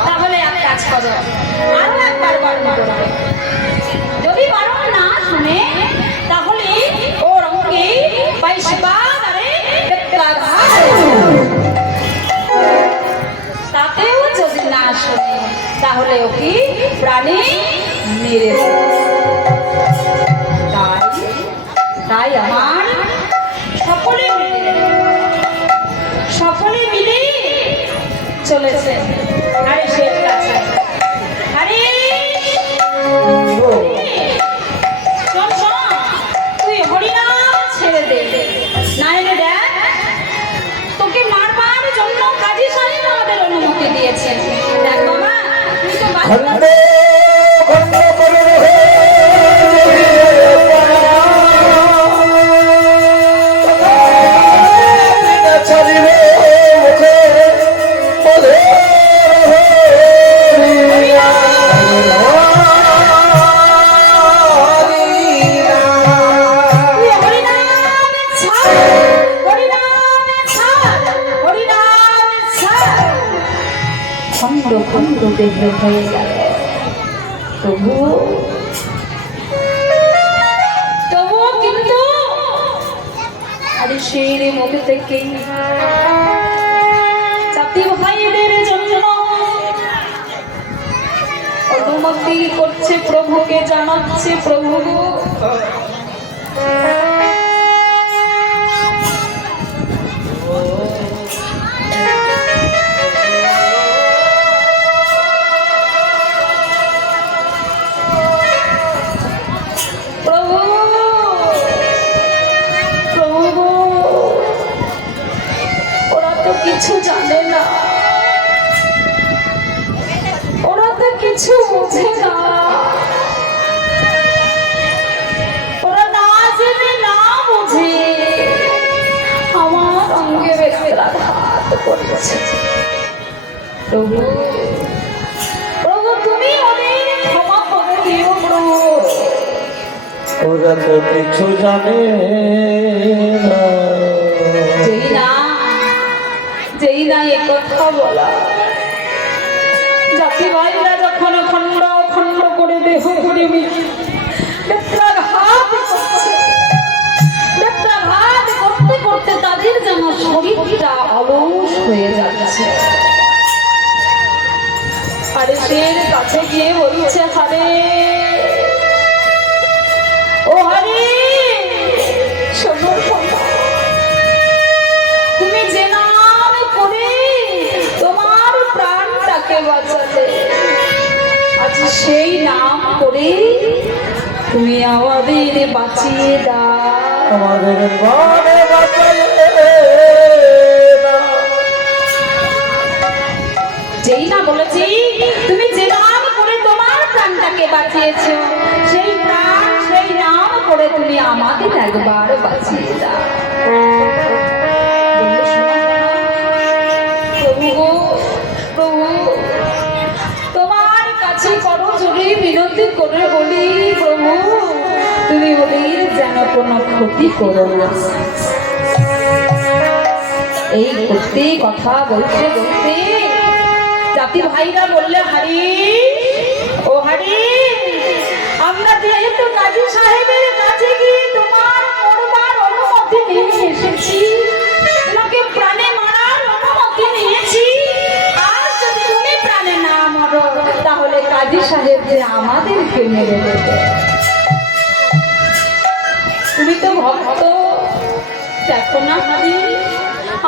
তাহলে এক কাজ করো, আরো একবার বারণ করো। যদি বারণ না শুনে তাহলে ওর অঙ্গে 22 বাজারে বেত্রাঘাত করো। তাতেও যদি না শুনে তাহলে ওকে প্রাণে মেরে দেবো। তাই আমার সকলে মিলে চলেছে আরে সে কাছে। আরে শোন শোন, তুই হরিনাম ছেড়ে দে, না এনে দেখ তোকে মারবার জন্য কাজী সাহেব আমাদের অনুমতি দিয়েছে। দেখ বাবা, তুই তো খন্ড খন্ড করে চলিবে মুখে বলে খন্ড খন্ড দেহ হয়ে গেল, তবুও কিন্তু আরে সেই মুখে থেকে জাতি ভাইদের জন্য অনুমতি করছে, প্রভুকে জানাচ্ছে, প্রভু কিছু জানে না, ওরা তো কিছু বোঝে না, ওরা না জেনে না বুঝে আমার অঙ্গে বেত্রাঘাত করেছে। প্রভু প্রভু তুমি ওদের ক্ষমা করে দিও প্রভু। ওরা তো কিছু জানে না। যেই না এ কথা বলা, জাতি ভাইরা যখন খন্ড খন্ড করে দেহ করে বেত্রাঘাত করতে করতে তাদের যেন শরীরটা অলস হয়ে যাচ্ছে। আরে সের কাছে গিয়ে বলছে, হারে ও হারে, শোনো শোনো, তুমি সেই নাম করে তুমি আমাদের বাঁচিয়ে দাও। আমাদের মনে বাঁচাইয়ে দাও। যেই না বলেছি তুমি যে নাম করে তোমার প্রাণটাকে বাঁচিয়েছো, সেই প্রাণ সেই নাম করে তুমি আমাদের একবার বাঁচিয়ে দাও। বললে, শোনো, প্রভু গো, প্রভু তোমার কাছে করো জোরে বিনতি করে বলি, প্রভু তুমি ওদের যেন কোনো ক্ষতি করো না। এই করতে কথা বলতে বলতে জাতি ভাইরা বললে, হারি ও হারি, আমরা যেহেতু কাজী সাহেবের কাছে গিয়ে তোমার মরবার অনুমতি নিয়ে এসেছি, তোমাকে প্রাণে মারার অনুমতি নিয়েছি, আর যদি তুমি প্রাণে না মরো তাহলে কাজী সাহেব যে আমাদেরকে মেরে দেবে। তুমি তো ভক্ত, দেখো না হারি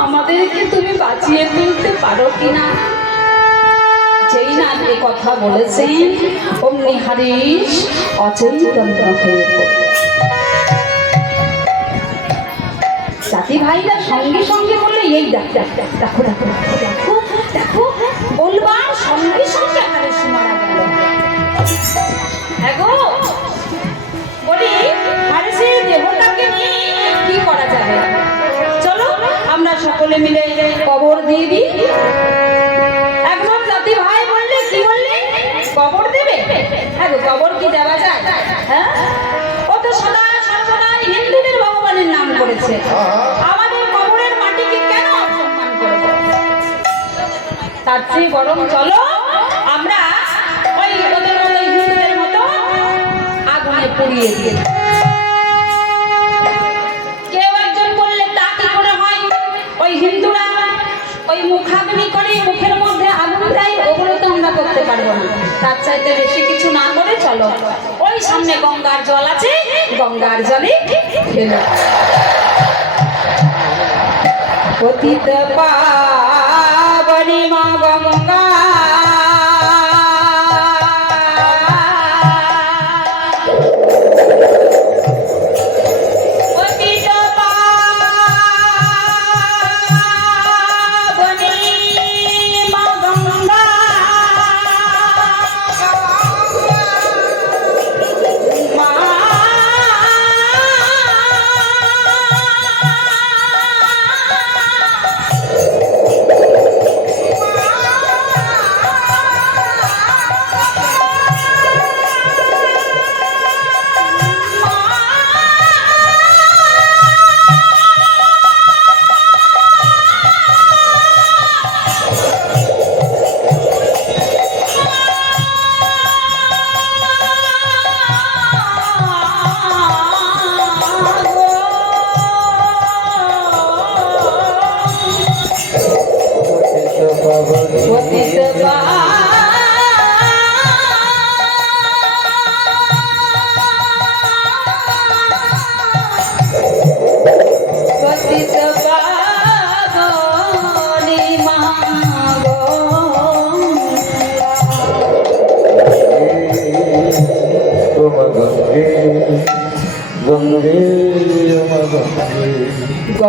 আমাদেরকে তুমি বাঁচিয়ে তুলতে পারো কিনা। যেই না এ কথা বলেছেন অমনি হারিস অচৈতন্য হয়ে পড়ল। জাতি ভাইরা সঙ্গে সঙ্গে বললে, এই দেখো দেখো দেখো দেখো দেখো, বলবার সঙ্গে সঙ্গে হারিস মারা গেল। এগো বলি, হারিসের দেহটাকে নিয়ে কি করা যাবে? চলো আমরা সকলে মিলে কবর দিয়ে দিই। একজন জাতি ভাই বললে, কি বললে, কবর দেবে? হ্যাঁ গো, কবর কি দেওয়া যায়? হ্যাঁ, ও তো সদা সর্বদাই হিন্দুদের ভগবানের নাম করেছে, আমাদের কবরের মাটিকে কেন অসম্মান করবে? তার চেয়ে বরং চলো আমরা ওই ওদের মতো হিন্দুদের মতো আগুনে পুড়িয়ে দিয়ে। কেউ একজন বললে, তা কি করে হয়? ওই হিন্দুরা ওই মুখাগ্নি করে মুখের মধ্যে আগুন দেয়, ওগুলো তো আমরা করতে পারবো না। তার চাইতে বেশি কিছু না করে চলো ওই সামনে গঙ্গার জল আছে, গঙ্গার জলে ফেলো। পতিত পাবনী মা গঙ্গা,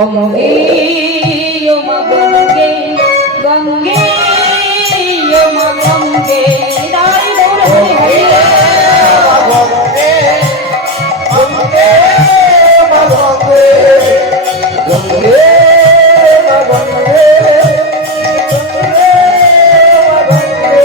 গঙ্গে গঙ্গে গঙ্গে গঙ্গে গঙ্গে দাই দৌড়ে গঙ্গে গঙ্গে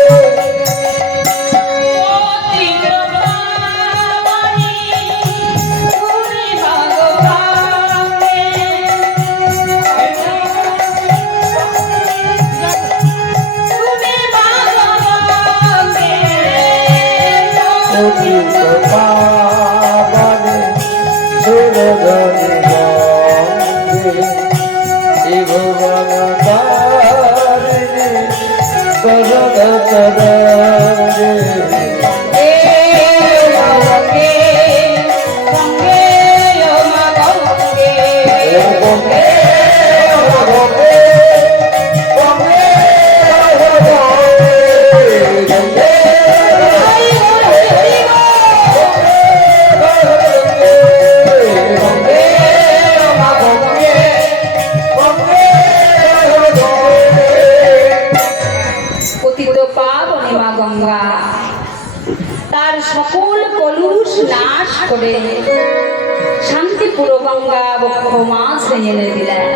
গঙ্গে গঙ্গে গঙ্গে গঙ্গে করে শান্তিপুর গঙ্গা বক্ষ মাছ এনে দিলেন।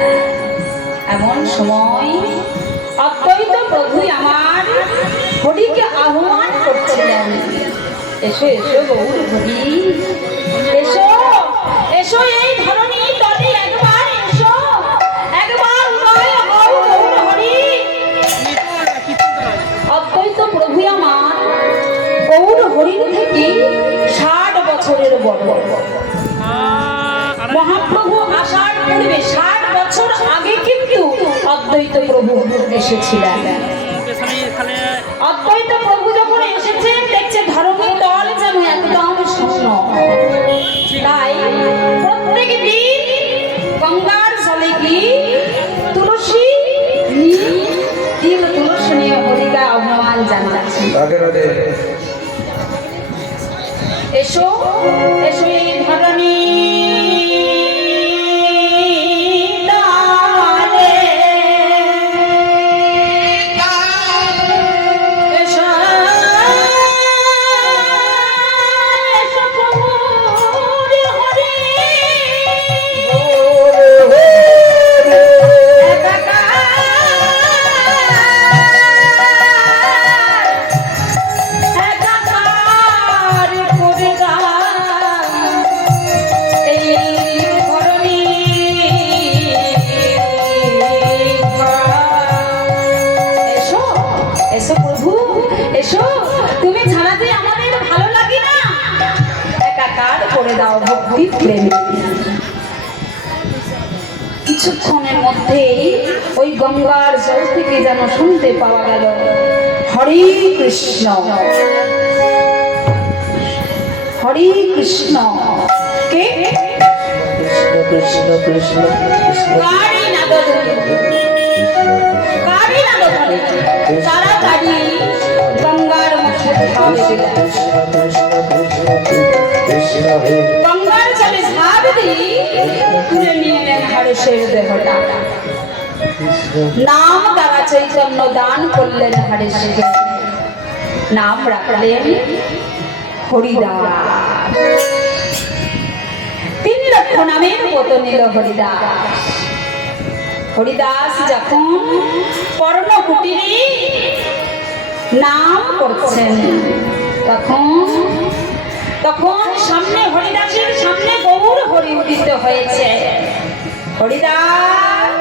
এমন সময় অদ্বৈত প্রভু আমার হরিকে আহ্বান করছিলেন, এসো এসো গৌর হরি, এসো এসো এই ধরনী তলে একবার এসো, একবার উদয় হও গৌর হরি। অদ্বৈত প্রভু আমার গৌর হরিণ থেকে 60 বছরের বড়। মহাপ্রভু আসার পূর্বে 60 বছর আগে কিন্তু অদ্বৈত প্রভু এসেছিলেন। অদ্বৈত প্রভু যখন এসেছেন দেখছে ধরণী তল যেন একদম শূন্য। তাই প্রত্যেক দিন গঙ্গার জলে কি তুলসী তুলসী নিয়ে হরিকা আহ্বান জানাচ্ছেন, এসো এসো এই ধরণী কিছুক্ষণের মধ্যে ওই গঙ্গার জল থেকে যেন শুনতে পাওয়া গেল হরে কৃষ্ণ হরে কৃষ্ণ। কে? কৃষ্ণ কৃষ্ণ কৃষ্ণ গাড়ি নাদধ্বনি, গাড়ি নাদধ্বনি, তাড়াতাড়ি গঙ্গার মুখে ঝাঁপ দিলেন। গঙ্গার জলে ঝাঁপ দিয়ে তুলে নিলেন হরেশের দেহটা। নাম দ্বারা চৈতন্য দান করলেন হরেশকে, নাম রাখলেন হরিদাস। 3 লক্ষ নামের মতো নিল হরিদাস। হরিদাস যখন পরম কুটিরে নাম করছেন তখন সামনে হরিদাসের সামনে গৌর হরি উদিত হয়েছে। হরিদাস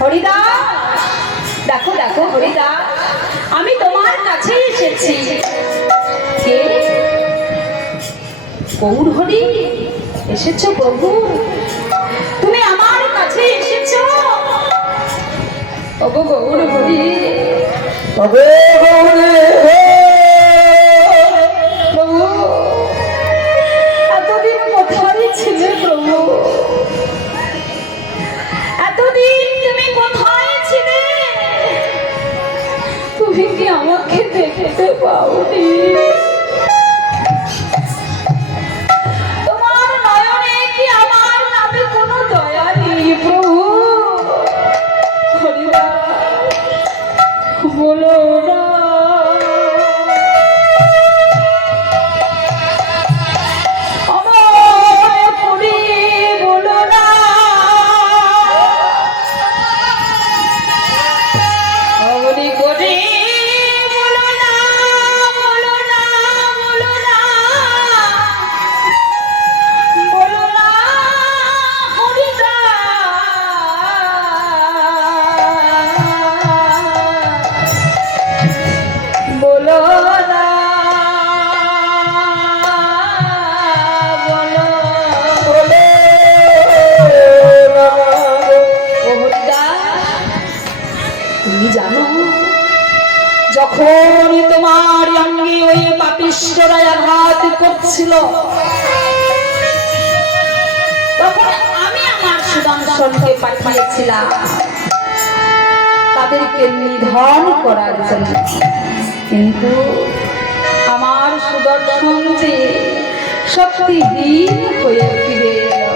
হরিদাস, দেখো দেখো হরিদাস, আমি তোমার কাছে এসেছি। কে? গৌর হরি এসেছো প্রভু, তুমি আমার কাছে এসেছো। ওগো গৌর হরি, তবে গৌরে প্রভু এতদিন কোথায় ছিলে প্রভু, এতদিন তুমি কোথায় ছিলে? তুমি কি আমাকে দেখতে পাওনি? তোমার নয়নে কি আমার নামে কোনো দয়া নেই প্রভু? হরিদাস বলো না, যখন তোমার অঙ্গে ওই পাপিষ্ঠরা আঘাত করছিল তখন আমি আমার সুদর্শনকে পাঠিয়েছিলাম তাদেরকে নিধন করার জন্য, কিন্তু আমার সুদর্শন যে শক্তিহীন হয়ে ফিরে এলো।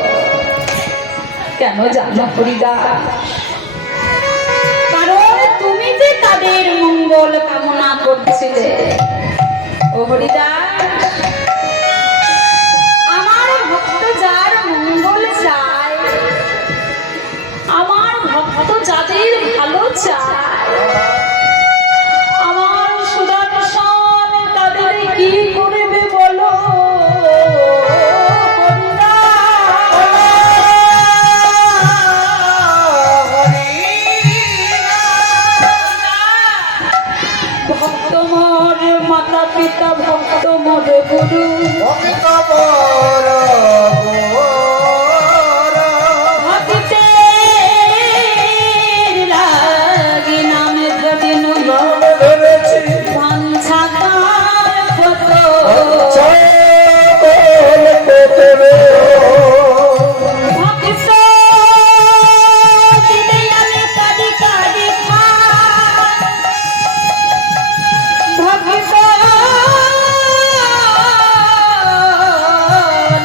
কেন জানো হরিদাস? তুমি যে তাদের মঙ্গল কামনা করছিলে। ও হরিদাস, মোর গুরু ভক্ত বর ভক্তের লাগি নামে প্রদিন নাম ধরেছি ভাঞ্ছাকার কত সকল পেতে ভক্ত দিলে আমি কাঁদি কাঁদি খাই ভক্ত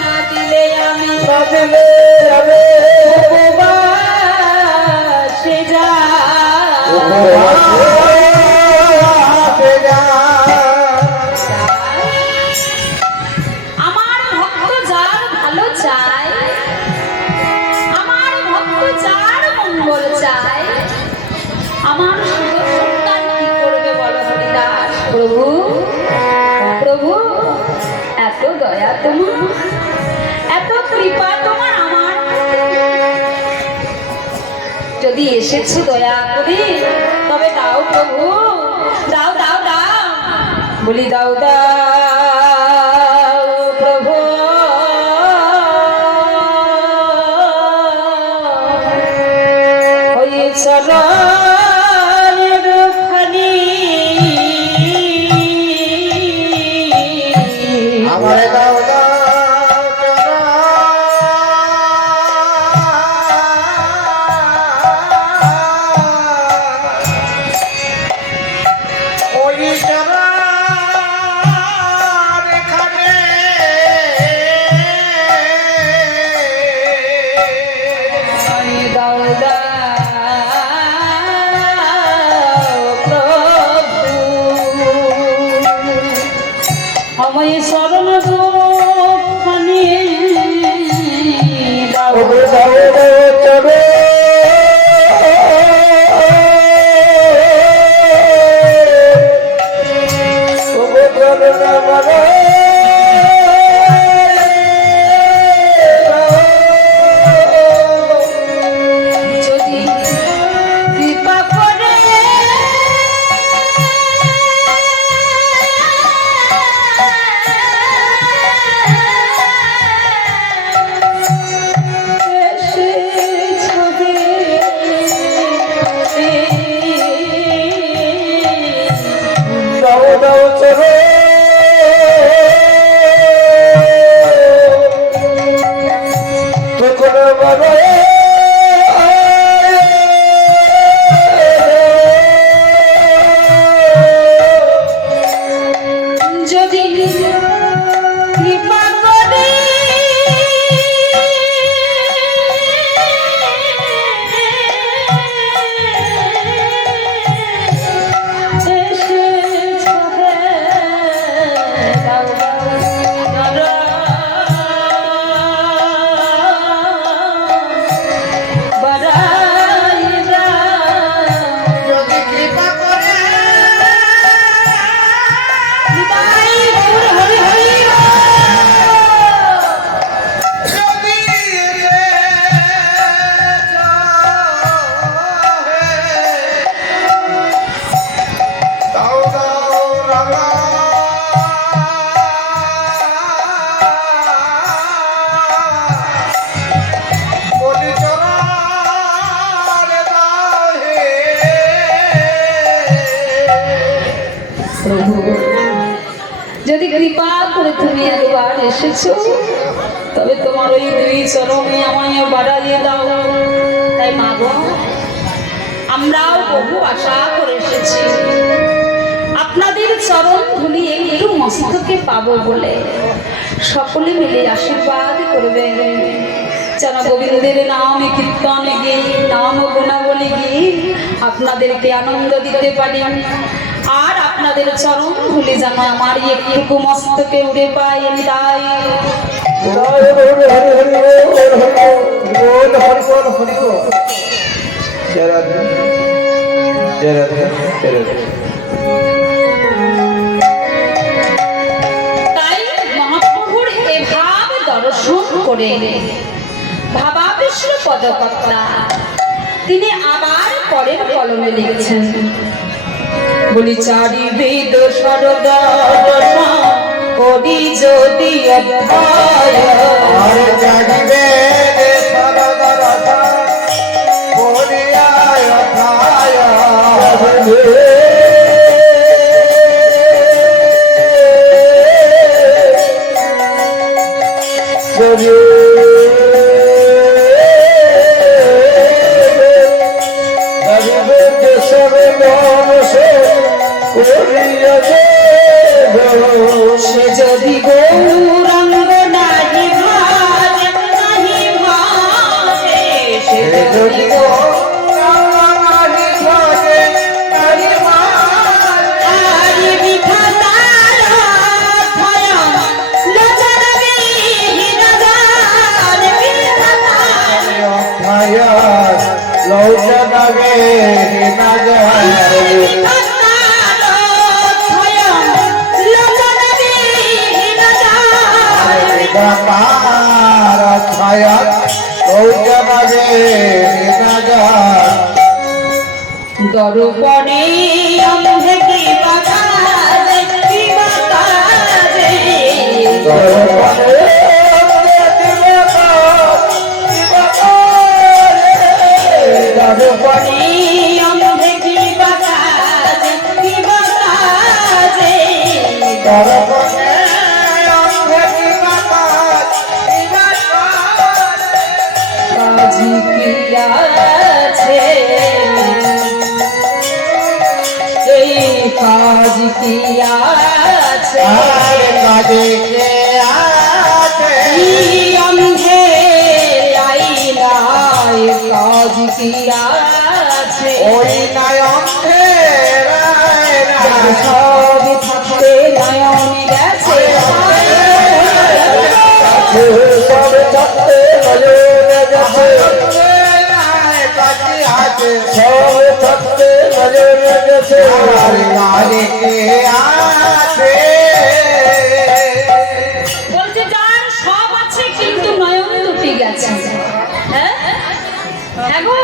না দিলে আমি না দিলে আমি উপবাসে যাই উপবাসে যাই। আমার ভক্ত যার ভালো চায় আমার ভক্ত যার মঙ্গল চায় আমার সুদর্শনদান কি করবে বলো হরিদাস প্রভু প্রভু এত দয়া তোমার এত কৃপা তোমার আমার যদি এসেছো দয়া করে তবে দাও প্রভু দাও দাও দাও বলি দাও দাও প্রভু ওই চরণের খানি আমার দাও দাও ওই চরণ খানে ওই দাও দাও প্রভু আমায় শরণ দুখানি দাও ওগো দাও দাও চবে ওগো করুণা মনে যদি কৃপা করে এসেছো দাও দাও চবে তখন মনে যদি কৃপা করে এসেছো হে দাও বাড়াই দাও যদি কৃপা করে নিতাই গৌর হরি হরি যদি রে দাও দাও রাঙা বলি চরণ দাও হে প্রভু যদি কৃপা করে তুমি একবার এসেছো তবে তোমার ওই দুই চরণে আমায় বাড়াইয়ে দাও তাই মা গো আমরাও বহু আশা করে এসেছি আপনাদের চরণ ধুলি একটু মস্তকে পাবো বলে সকলে মিলে আশীর্বাদ করবেন যেন গোবিন্দের নাম কীর্তন গিয়ে নাম গুণাবলী গিয়ে আপনাদেরকে আনন্দ দিতে পারি আর আপনাদের চরণ ধুলি যেন আমার একটু মস্তকে উড়ে পাই তাই জয় হরি হরি হরি বল হরি বল হরি বল জয় রাধে জয় রাধে জয় রাধে। তাই মহাপ্রভুর এভাবে দর্শন করে ভাবাবিষ্ট পদকর্তা তিনি আবার পরের কলমে লিখেছেন বলি চারি বেদ সরদা করি যদি অধ্যায় আর জাগিবে সরদর করিয়ায় অথায় সে যদি গৌরাঙ্গ নাহি ভাজে নাহি ভাজে সে যদি আরি বিধাতার ভয়ং লজ্জার বিহীন জান বিধাতার লৌচনগে না যায় দাতার ছায়া লৌচনগে না যায় দরপণে অন্ধে কি বাতাজে কি বাতাজে দরপণে অন্ধে কি বাতাজে কি বাতাজে কাজী কি আছে এই কাজ কি আছে এই অন্ধে আইনায় কাজ কি আছে সব থাকতে নয়ন গেছে সব থাকতে নজর গেছে সব থাকতে নজর গেছে বলছে যার সব আছে কিন্তু নয়ন দুটি গেছে হ্যাঁ হ্যাঁ গো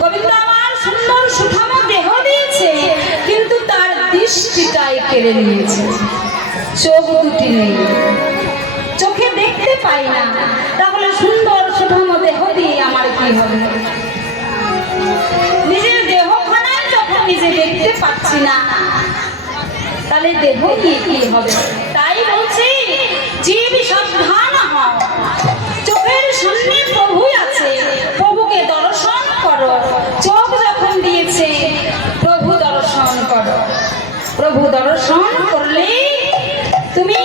গোবিন্দ আমার সুন্দর সুঠাম দেহ দিয়েছে কিন্তু তার দৃষ্টিটাই কেড়ে নিয়েছে চোখ দুটি নেই চোখে দেখতে পাই না তাহলে সুন্দর সুঠাম দেহ দিয়ে আমার কি হবে নিজের দেহখানায় যখন নিজে দেখতে পাচ্ছি না তাহলে দেহ কি কি হবে তাই বলছি জীব সাবধান হও চোখের সামনে প্রভু আছে প্রভুকে দর্শন করো চোখ যখন দিয়েছে প্রভু দর্শন করো প্রভু দর্শন করলে তুমি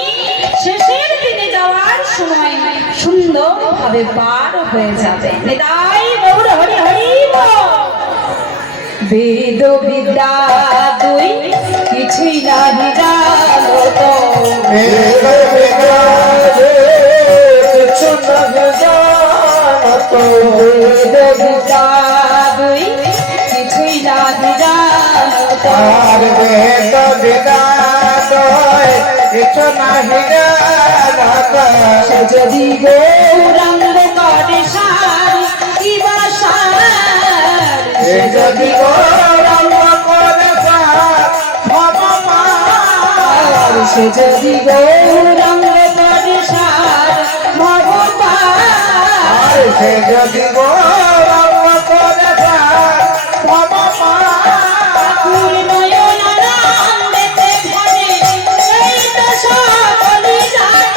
শেষের দিনে যাওয়ার সময় সুন্দরভাবে পার হয়ে যাবে নিতাই গৌর হরি হরি বল। বেদ বিদ্যা দুই কিছুই নাহি জানো তো কিছু না জানত বেদ বিদ্যা দুই কিছুই নাহি জানো তো আর বেদ বিদাত কিছু নাহি জানত সে যদি গৌরাঙ্গ করে সার কিবা সার সে যদি গৌরঙ্গ করে ভগবান সে যদি গৌরাঙ্গ করে সার ভগবান সে যদি গৌরঙ্গ করে ভগবান নয়ন আনন্দেতে ভরে সেই তো সকলি যায়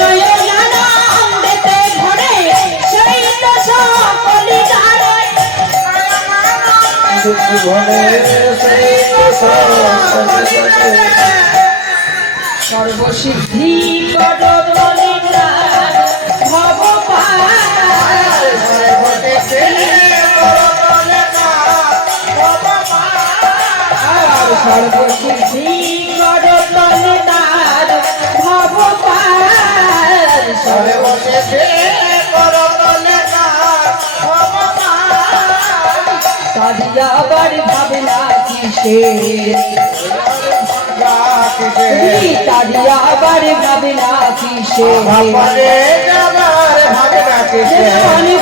নয়ন আনন্দেতে ভরে সেই তো সকলি যায় জীবনে সেই সর্বসিদ্ধি কর বলে ভগবান সর্বসিদ্ধি কর বলে ভগবান তারিয়াবার ভাবনা কিসে তারিয়াবার ভাবনা কিসে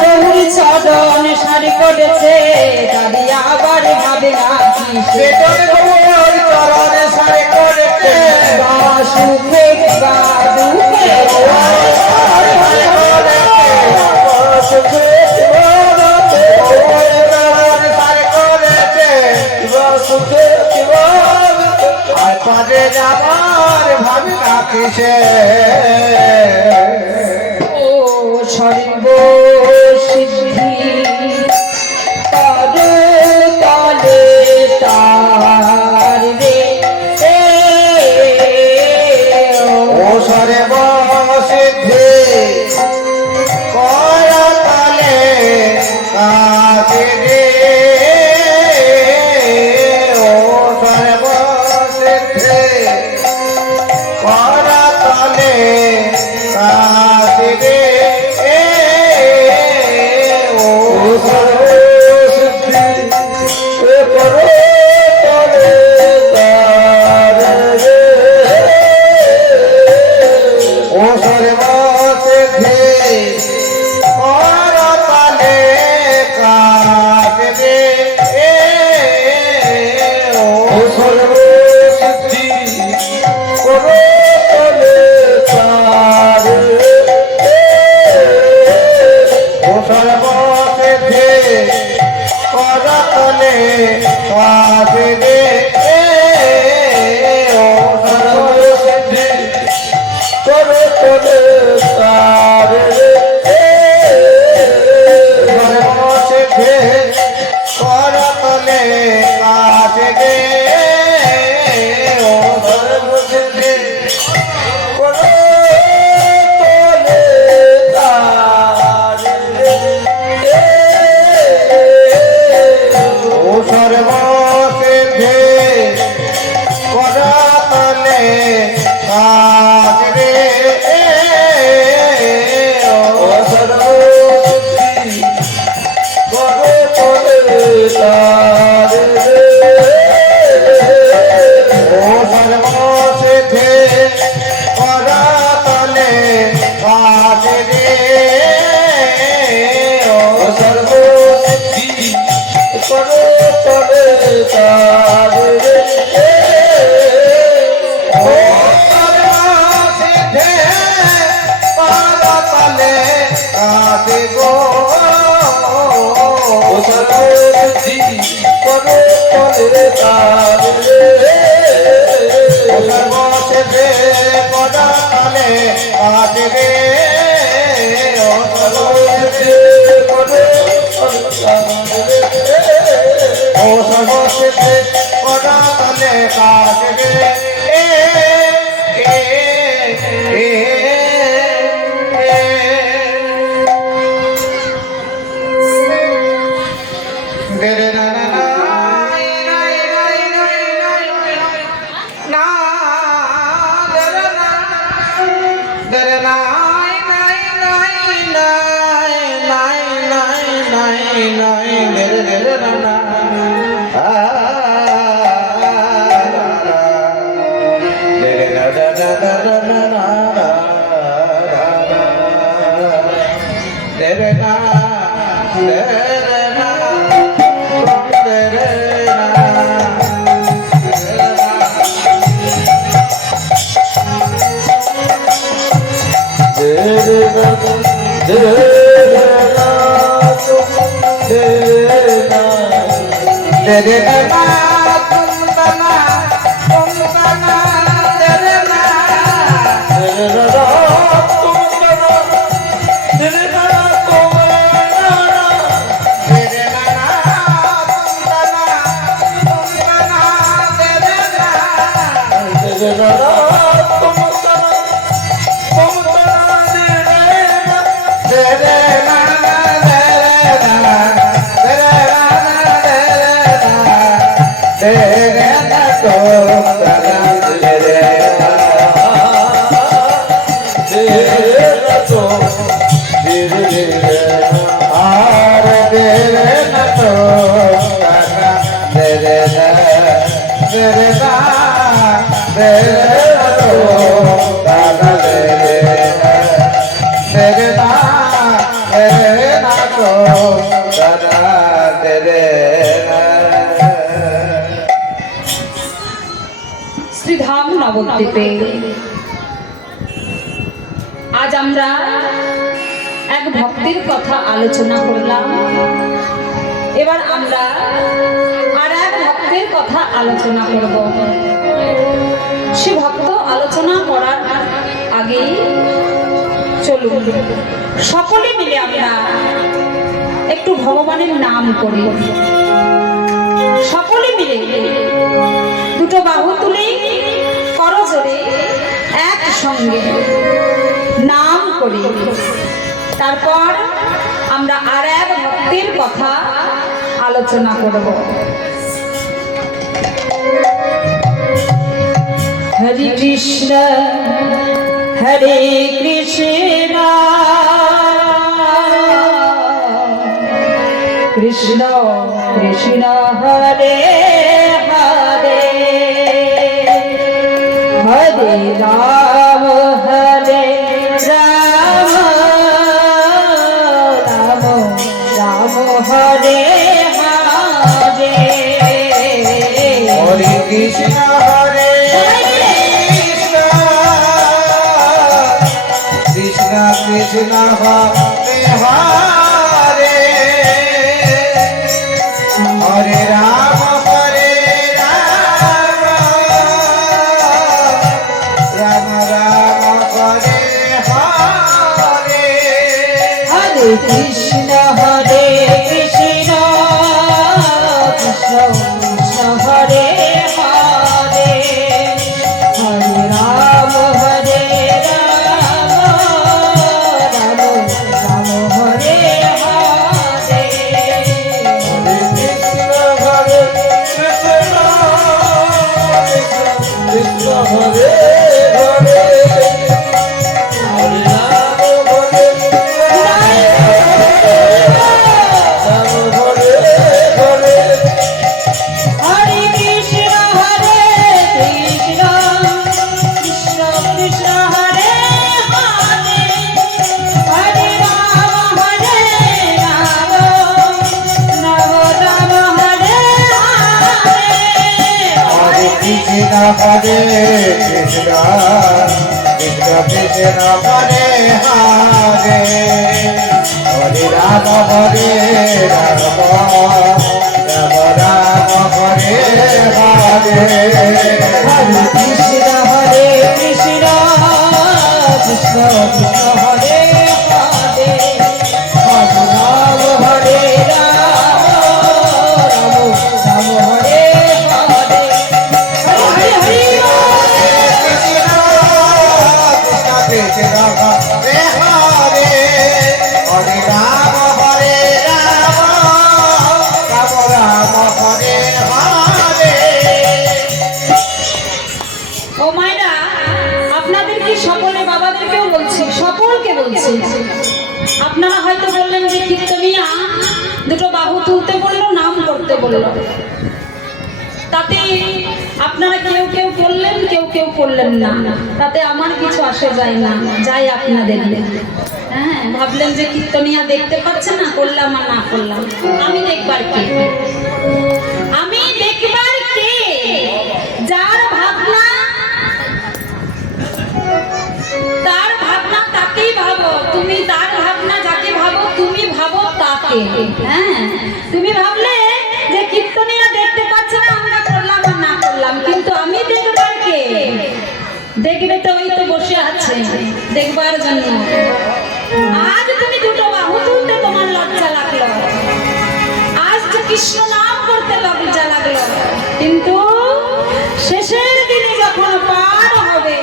বহু চরণ সারি করেছে তারিয়াবার ভাবনা কিসে সর্বসিদ্ধি করতলে কাজে দে ও সর্বসিদ্ধি করতলে কাজে দে সর্বসিদ্ধি করতলে কাজে দে ও সর্বসিদ্ধি শ্রীধাম নবদ্বীপে আজ আমরা এক ভক্তির কথা আলোচনা করলাম। এবার আমরা আর এক ভক্তের কথা আলোচনা করব। সে ভক্ত আলোচনা করার আগেই চলুন সকলে মিলে আমরা একটু ভগবানের নাম করি। সকলে মিলে দুটো বাহু তুলে করজোড়ে একসঙ্গে নাম করি। তারপর আমরা আর এক ভক্তের কথা আলোচনা করব। হরে কৃষ্ণ হরে কৃষ্ণ কৃষ্ণ কৃষ্ণ হরে হরে হরে রাম হরে রাম রাম রাম হরে হরে হরে কৃষ্ণ হরে কৃষ্ণ কৃষ্ণ কৃষ্ণ হরে হরে হরে কৃষ্ণ কৃষ্ণ কৃষ্ণ হরে হরে হরে রাম রাম রাম হরে হরে হরে কৃষ্ণ কৃষ্ণ কৃষ্ণ হরে হরে হরে রাম হরে রাম রাম রাম হরে হরে হরে হরে কৃষ্ণ হরে হরে হরে রাম রাম রাম হরে হরে ও মায়েরা, আপনাদেরকে সকলে বাবাদেরকেও বলছি, সকলকে বলছি, আপনারা হয়তো বললেন যে কীর্তনিয়া দুটো বাহু তুলতে বললো, নাম করতে বললো, তাতে আপনারা কেউ কেউ করলেন, কেউ কেউ করলেন না, তাতে আমার কিছু আসে যায় না, যাই আপনাদের। হ্যাঁ, ভাবলেন যে কীর্তনিয়া দেখতে পাচ্ছে না, করলাম আর না করলাম, আমি দেখবার কে? আমি দেখবার কে? যার ভাবনা তার ভাবনা তাকেই ভাবো তুমি, তার ভাবনা যাকে ভাবো তুমি ভাবো তাকে। হ্যাঁ, তুমি ভাবলে যে কীর্তনিয়া দেখতে পাচ্ছে না, আমরা করলাম আর না করলাম, কিন্তু আমি দেখবার কে? দেখবে তো ওই তো বসে আছে দেখবার জন্য। আজ তুমি দুটো বাহু তুলতে তোমার লজ্জা লাগলো, আজ যে কৃষ্ণ নাম করতে লজ্জা লাগলো, কিন্তু শেষের দিনে যখন পার হবে,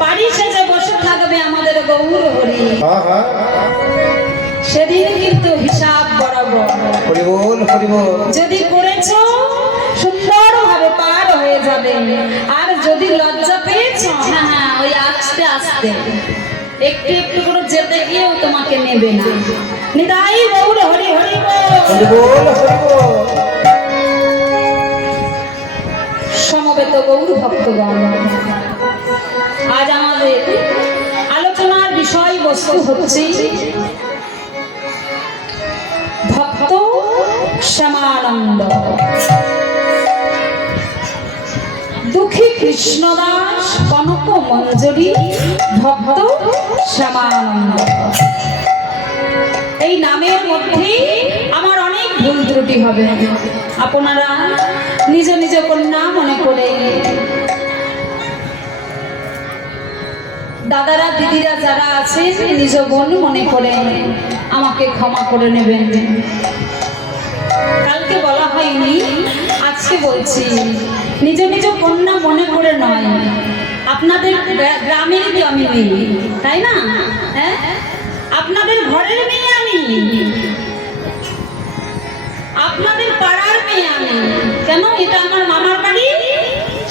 পারি সেজে বসে থাকবে আমাদের গৌর হরি, সেদিন কিন্তু হিসাব বরাবর। হরি বল হরি বল। যদি করেছো সুন্দরভাবে পার হয়ে যাবে, আর যদি লজ্জা পেয়েছো, হ্যাঁ হ্যাঁ ওই আস্তে আস্তে একটু একটু করে যেতে গিয়েও তোমাকে নেবে না। নিতাই গৌর হরি হরি বল। হরি বল হরি বল। সমবেত গৌর ভক্তগণ, আজ আমাদের আলোচনার বিষয়বস্তু হচ্ছে ভক্ত শ্যামানন্দ। দুঃখী কৃষ্ণদাস কনক মঞ্জরি ভক্ত শ্যামানন্দ। এই নামের মধ্যে আমার অনেক ভুল ত্রুটি হবে, আপনারা নিজ নিজ কন্যা মনে করে, দাদারা দিদিরা যারা আছেন নিজ বোন মনে করে আমাকে ক্ষমা করে নেবেন। কালকে বলা হয়নি, আজকে বলছি, নিজ নিজ কন্যা মনে করে নয়, আপনাদের গ্রামেরই তো আমি মেয়ে, তাই না? হ্যাঁ, আপনাদের ঘরের মেয়ে আমি, আপনাদের পাড়ার মেয়ে আমি। কেন? এটা আমার মামার বাড়ি,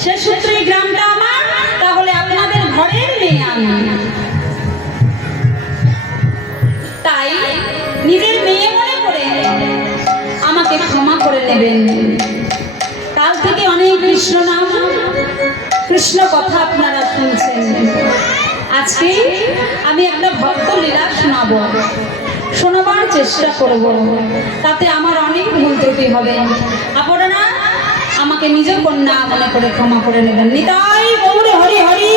সে সূত্রে এই গ্রামটা আমার, তাহলে আপনাদের ঘরের মেয়ে আমি। তাই নিজের মেয়ে মনে করে আমাকে ক্ষমা করে নেবেন। কাল থেকে অনেক কৃষ্ণ নাম, কৃষ্ণ কথা আপনারা শুনছেন। আজকে আমি একটা ভক্ত লীলা শোনাবো, শোনাবার চেষ্টা করব, তাতে আমার অনেক ভুল ত্রুটি হবে, আপনারা আমাকে নিজ কন্যা মনে করে ক্ষমা করে নেবেন। নিতাই গৌর হরি হরি।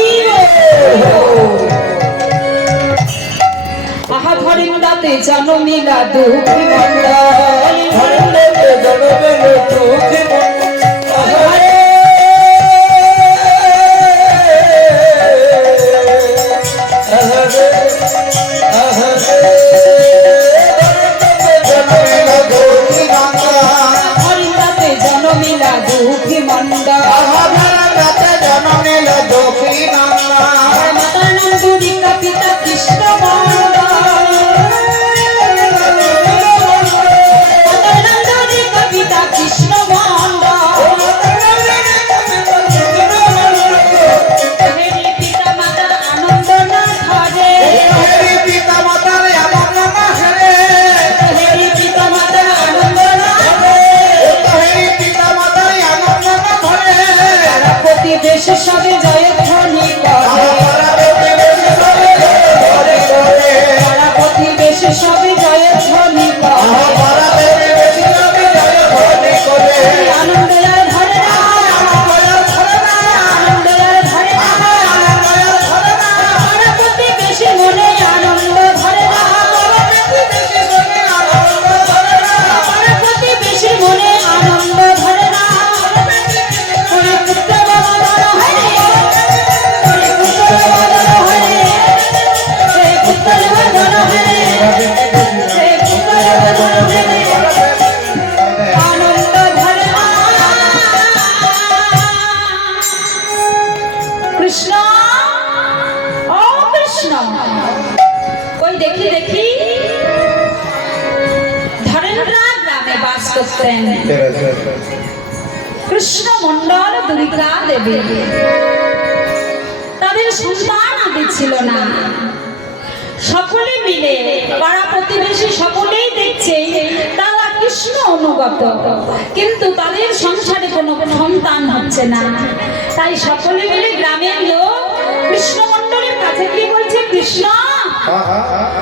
আহা ধরিন্দাতে জনমিলা দুঃখী মন্ডলী, ধরিন্দাতে জনমিলা দুঃখী মন্ডলী, ধরিন্দাতে জনমিলা দুঃখী মন্ডলী, মাতানন্দরিকা পিতা কৃষ্ণ মন্ডল, মাতানন্দরিকা পিতা কৃষ্ণ মন্ডল, করতেন तेरा কৃষ্ণ মন্ডল দুর্গা দেবী। তাদের সন্তান আদি ছিল না। সকলে মিলে পাড়া প্রতিবেশী সকলেই দেখছে তারা কৃষ্ণ অনুগত, কিন্তু তাদের সংসারে কোনো সন্তান হচ্ছে না। তাই সকলে মিলে গ্রামের লোক কৃষ্ণ মন্ডলের কাছে কি বলছে, কৃষ্ণ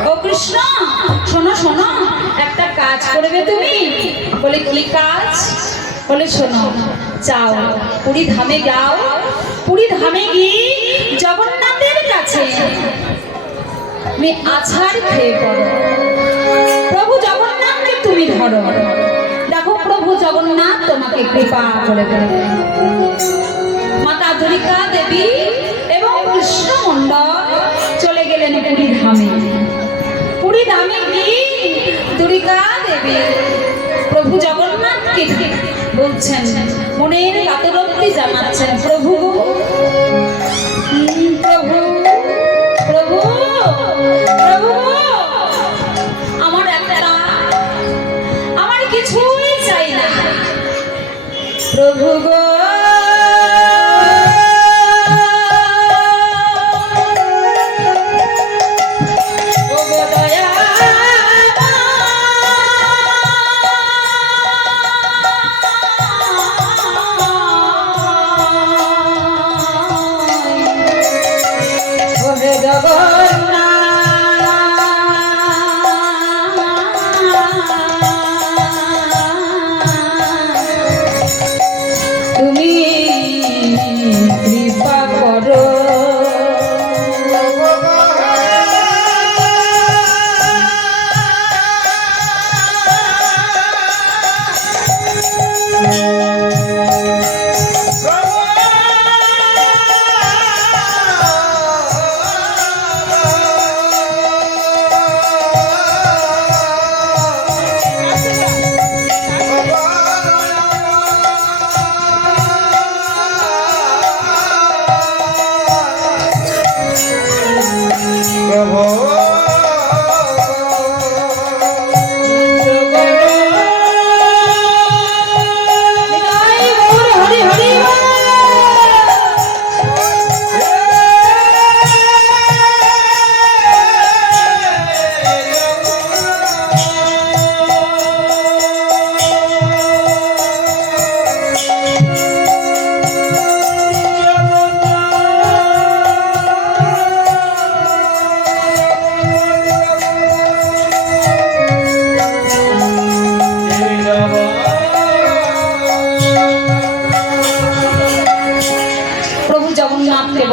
ও কৃষ্ণ শোনো শোনো, একটা কাজ করবে তুমি। বলে কি কাজ? বলে শোনো, যাও পুরী ধামে যাও, পুরী ধামে গিয়ে জগন্নাথের কাছে তুমি আছাড় খেয়ে পড়ো, প্রভু জগন্নাথকে তুমি ধরো, দেখো প্রভু জগন্নাথ তোমাকে কৃপা করে দেবে। মাতা দুর্গা দেবী এবং কৃষ্ণ মন্ডল চলে গেলেন পুরী ধামে। পুরী ধামে গিয়ে দুর্গা দেবী প্রভু জগন্নাথকে বলছেন, মনের কাতরত্তি জানাচ্ছেন, প্রভু প্রভু প্রভু প্রভু, আমার কিছুই চাই না, প্রভু গো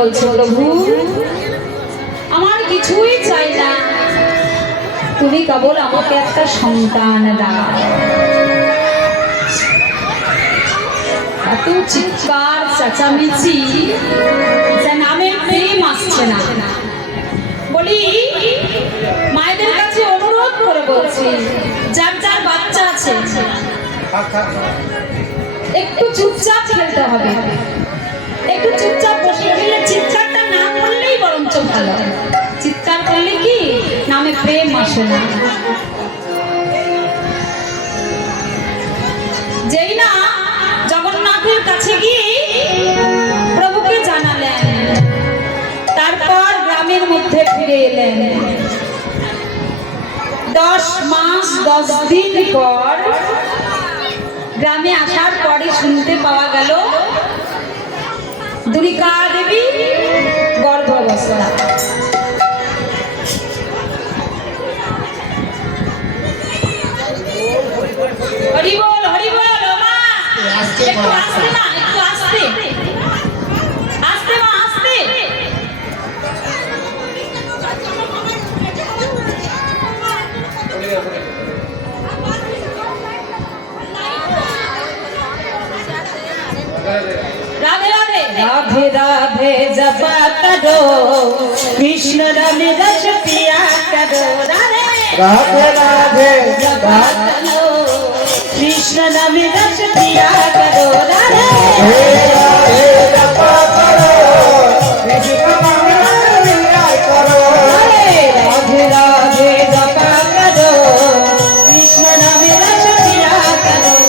বলছে, প্রভু আমার কিছুই চাই না, তুমি কেবল আমাকে একটা সন্তান দাও। এত চিৎকার চেঁচামেচি, যে নামে প্রেম আসছে না। বলি মায়েদের কাছে অনুরোধ করে বলছি, যার যার বাচ্চা আছে একটু চুপচাপ খেলতে হবে, একটু চুপচাপ বসে গেলে চিৎকারটা না করলেই বরঞ্চ ভালো। চিৎকার করলে কি নামে প্রেম আসে না। যেই না জগন্নাথের কাছে গিয়ে প্রভুকে জানালেন, তারপর গ্রামের মধ্যে ফিরে এলেন। 10 মাস 10 দিন পর গ্রামে আসার পরে শুনতে পাওয়া গেল দুর্গা দেবী গর্ভাবস্থা। হরি বল হরি বল। মা একটু আস্তে, না একটু আস্তে আস্তে, মা আস্তে। রাধে রাধে রাধে রাধে জপা করো, কৃষ্ণ রাম রস পিয়া করো। রাধে राधे राधे जपा करो, कृष्ण राम रस पिया करो। राधे राधे जपा करो, कृष्ण नाम लिया करो। राधे राधे जपा करो, कृष्ण राम रस पिया करो।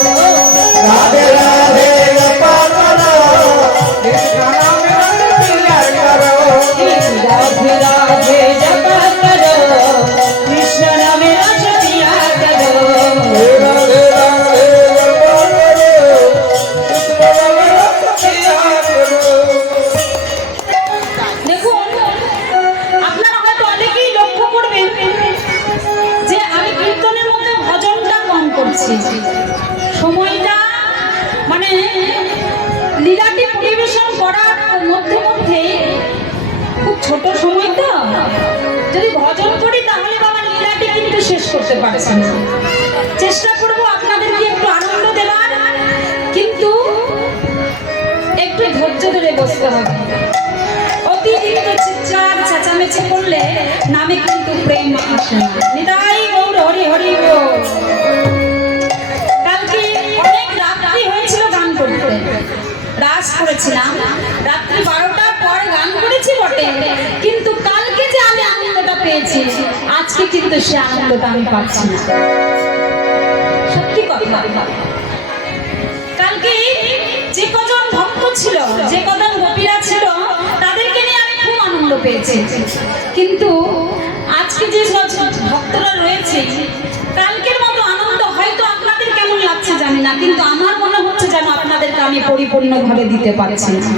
করেছি। সময়টা মানে লীলাটি পরিবেশন করার মধ্যে মধ্যে খুব ছোট সময় তো, যদি ভজন করি তাহলে বাবা লীলাটি কিন্তু শেষ করতে পারছি না। চেষ্টা করব আপনাদেরকে একটু আনন্দ দেওয়ার, কিন্তু একটু ধৈর্য ধরে বসতে হবে। অতিরিক্ত চিৎকার চেঁচামেচি করলে নামে কিন্তু প্রেম আসে না। নিতাই গৌর হরি হরি বল। কালকে অনেক রাত্রি হয়েছিল গান করতে, রাস করেছিলাম, রাত্রি 12টার পর গান করেছি বটে, কিন্তু কালকে যে আমি আনন্দটা পেয়েছি আজকে কিন্তু সে আনন্দটা আমি পাচ্ছি না। সত্যি কথা, কালকে যে কজন ভক্ত ছিল, যে কজন গোপীরা ছিল, তাদেরকে নিয়ে আমি খুব আনন্দ পেয়েছি, কিন্তু আজকে যে ভক্তরা রয়েছে কালকের মতো আনন্দ হয়তো আপনাদের কেমন লাগছে জানি না, কিন্তু আমার মনে হচ্ছে যেন আপনাদেরকে আমি পরিপূর্ণভাবে দিতে পারছি না।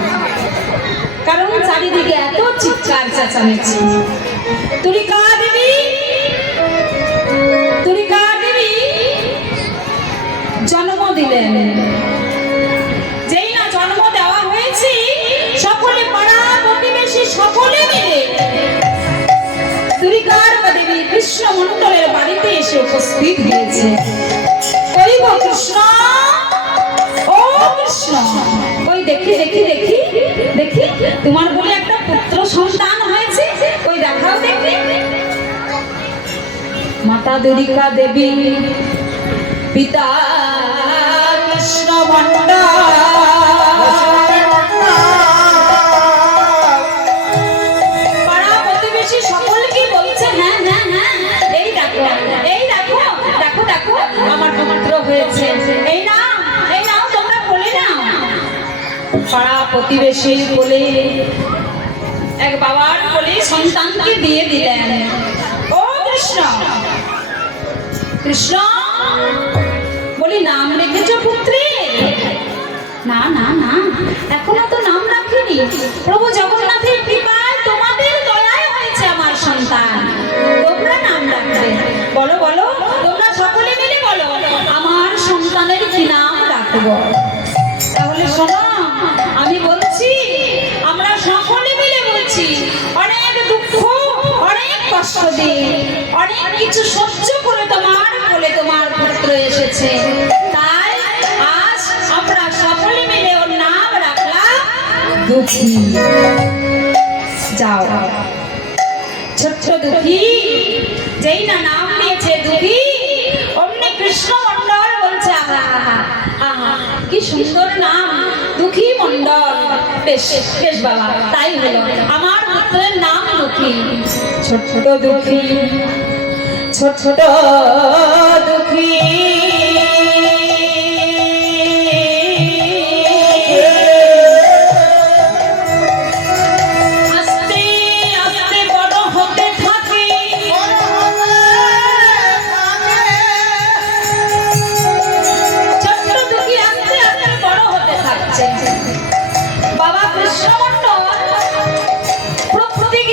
কারণ চারিদিকে এত চিৎকার চেঁচামেচি। তুলিকা দেবী, তুলিকা দেবী জন্ম দিলেন। যেই না জন্ম দেওয়া হয়েছে, সকলে পাড়া প্রতিবেশী সকলে মিলে তুলিকার দেবী কৃষ্ণ মণ্ডলের বাড়িতে এসে উপস্থিত হয়েছে। ওই গো কৃষ্ণ, ও কৃষ্ণ, ওই দেখি দেখি দেখি দেখি তোমার বলে একটা পুত্র সন্তান হয়েছে, ওই দেখাও দেখি। মাতা তুলিকা দেবী, পিতা কৃষ্ণ মণ্ডল, পাড়া প্রতিবেশী সকলকে বলছে হ্যাঁ হ্যাঁ হ্যাঁ, এই দেখো এই দেখো দেখো দেখো আমার পুত্র হয়েছে, এই নাও এই নাও তোমরা বলে নাও। পাড়া প্রতিবেশী বলে এক বাবার বলে সন্তানকে দিয়ে দিলেন। ও কৃষ্ণ, কৃষ্ণ বলি নাম রেখেছ পুত্রে? না না না, এখনো তো নাম রাখিনি। প্রভু জগন্নাথের কৃপায় তোমাদের দয়ায় হয়েছে আমার সন্তান, তোমরা নাম রাখবে। বলো বলো, তোমরা সকলে মিলে বলো আমার সন্তানের কি নাম রাখবো। তাহলে শোনো, আমি বলছি, আমরা সকলে মিলে বলছি, অনেক দুঃখ অনেক কষ্ট দিয়ে অনেক কিছু সহ্য করে তোমার বলে তোমার পুত্র এসেছে, তাই আজ আমরা সকলে মিলে ওর নাম রাখলাম দুঃখী। যাও, ছোট্ট দুঃখী, যেই না নাম নিয়েছে দুঃখী, অমনি কৃষ্ণ মণ্ডল বলছে আহা আহা আহা কি সুন্দর নাম, দুঃখী মণ্ডল। বেশ বেশ বাবা, তাই হলো, আমার পুত্রের নাম দুঃখী। ছোট ছোট দুঃখী, ছোট ছোট দুঃখী, আস্তে আস্তে বড় হতে থাকে, ছোট্ট দুঃখী আস্তে আস্তে বড় হতে থাকছে। বাবা কৃষ্ণ মণ্ডল প্রত্যেক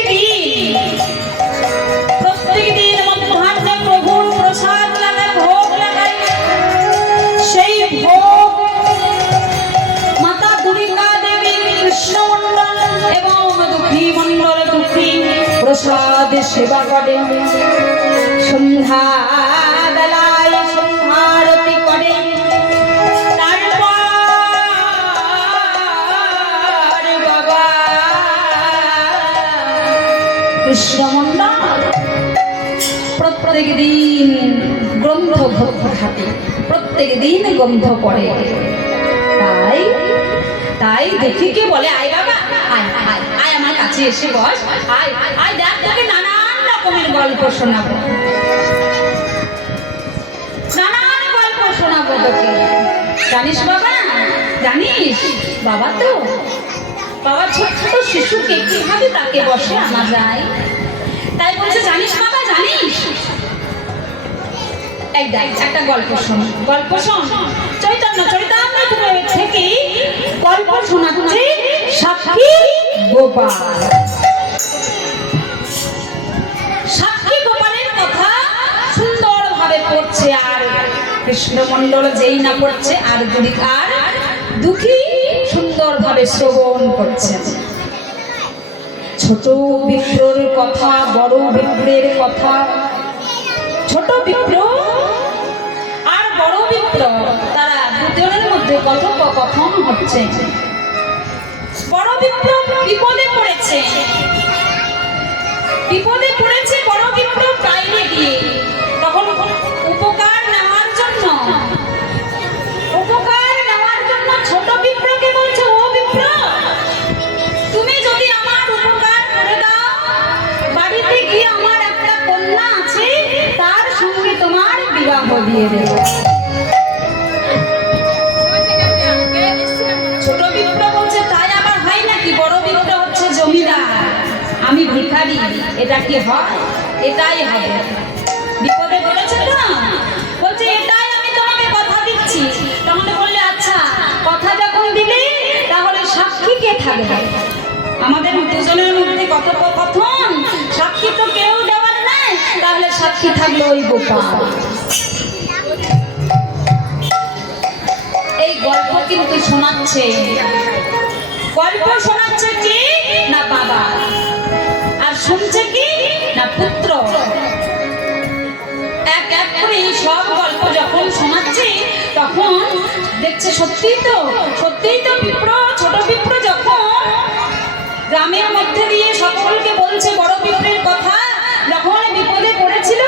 দিন মধ্যে প্রভুর প্রসাদ লাগায়, ভোগ লাগায়। সেই ভোগ মাতা তুলিকা দেবী, কৃষ্ণ মণ্ডল এবং দুঃখী মণ্ডল দুঃখী প্রসাদ সেবা করে। সন্ধ্যা বেলায় সন্ধ্যারতি করে। বাবা কৃষ্ণ মণ্ডল প্রত্যেক দিন গ্রন্থ পড়তে থাকে, প্রত্যেক দিন গ্রন্থ পড়ে। তাই তাই দুঃখীকে বলে, আয় বাবা আয় আয় আয় আমার কাছে এসে বস, আয় আয় দেখ তোকে নানান রকমের গল্প শোনাবো, নানান গল্প শোনাবো তোকে। জানিস বাবা, জানিস বাবা, তো বাবা ছোট্ট শিশুকে কিভাবে তাকে বসে আনা যায়, তাই বলছে জানিস বাবা জানিস। এই দেখ একটা গল্প শোন, গল্প শোন। চৈতন্য চরিতামৃত থেকে গল্প শোনাচ্ছে সাক্ষী গোপাল। সাক্ষী গোপালের কথা সুন্দরভাবে পড়ছে আর কৃষ্ণমণ্ডল যেই না পড়ছে আর দুঃখী সুন্দরভাবে শ্রবণ করছে। ছোট বিপ্রর কথা, বড় বিপ্রের কথা। ছোট বিপ্র আর বড় বিপ্র তারা দুজনের মধ্যে কথোপকথন হচ্ছে। বড় বিপ্র বিপদে পড়েছে, বড় বিপ্র বাইরে গিয়ে তখন উপকার নেওয়ার জন্য ছোট বিপ্রকে বলছে, ও বিপ্র, তুমি যদি আমার উপকার করে দাও, বাড়িতে গিয়ে আমার একটা কন্যা আছে, তার সঙ্গে তোমার বিবাহ দিয়ে দেব। ছোট বিপ্র বলছে, তাই আবার হয় নাকি? বড় বিপ্র হচ্ছে জমিদার, আমি ভিখারি, এটা কি হয়? এটাই হবে। বিপদে বলেছে তো, বলছে এটাই আমি তোমাকে কথা দিচ্ছি। তাহলে বললে, আচ্ছা, কথা যখন দিলে তাহলে সাক্ষী কে থাকবে? আমাদের দুজনের মধ্যে কথোপকথন, সাক্ষী তো কেউ দেওয়ার নাই, তাহলে সাক্ষী থাকলো ওই গোপাল। এই গল্প কিন্তু শোনাচ্ছে, গল্প শোনাচ্ছে কি না বাবা, আর শুনছে কি না পুত্র। এক এক করে সব গল্প যখন শোনাচ্ছে তখন দেখছে সত্যিই তো বিপ্র, ছোট বিপ্র যখন গ্রামের মধ্যে দিয়ে সকলকে বলছে বড় বিপ্রের কথা। যখন বিপদে পড়েছিল,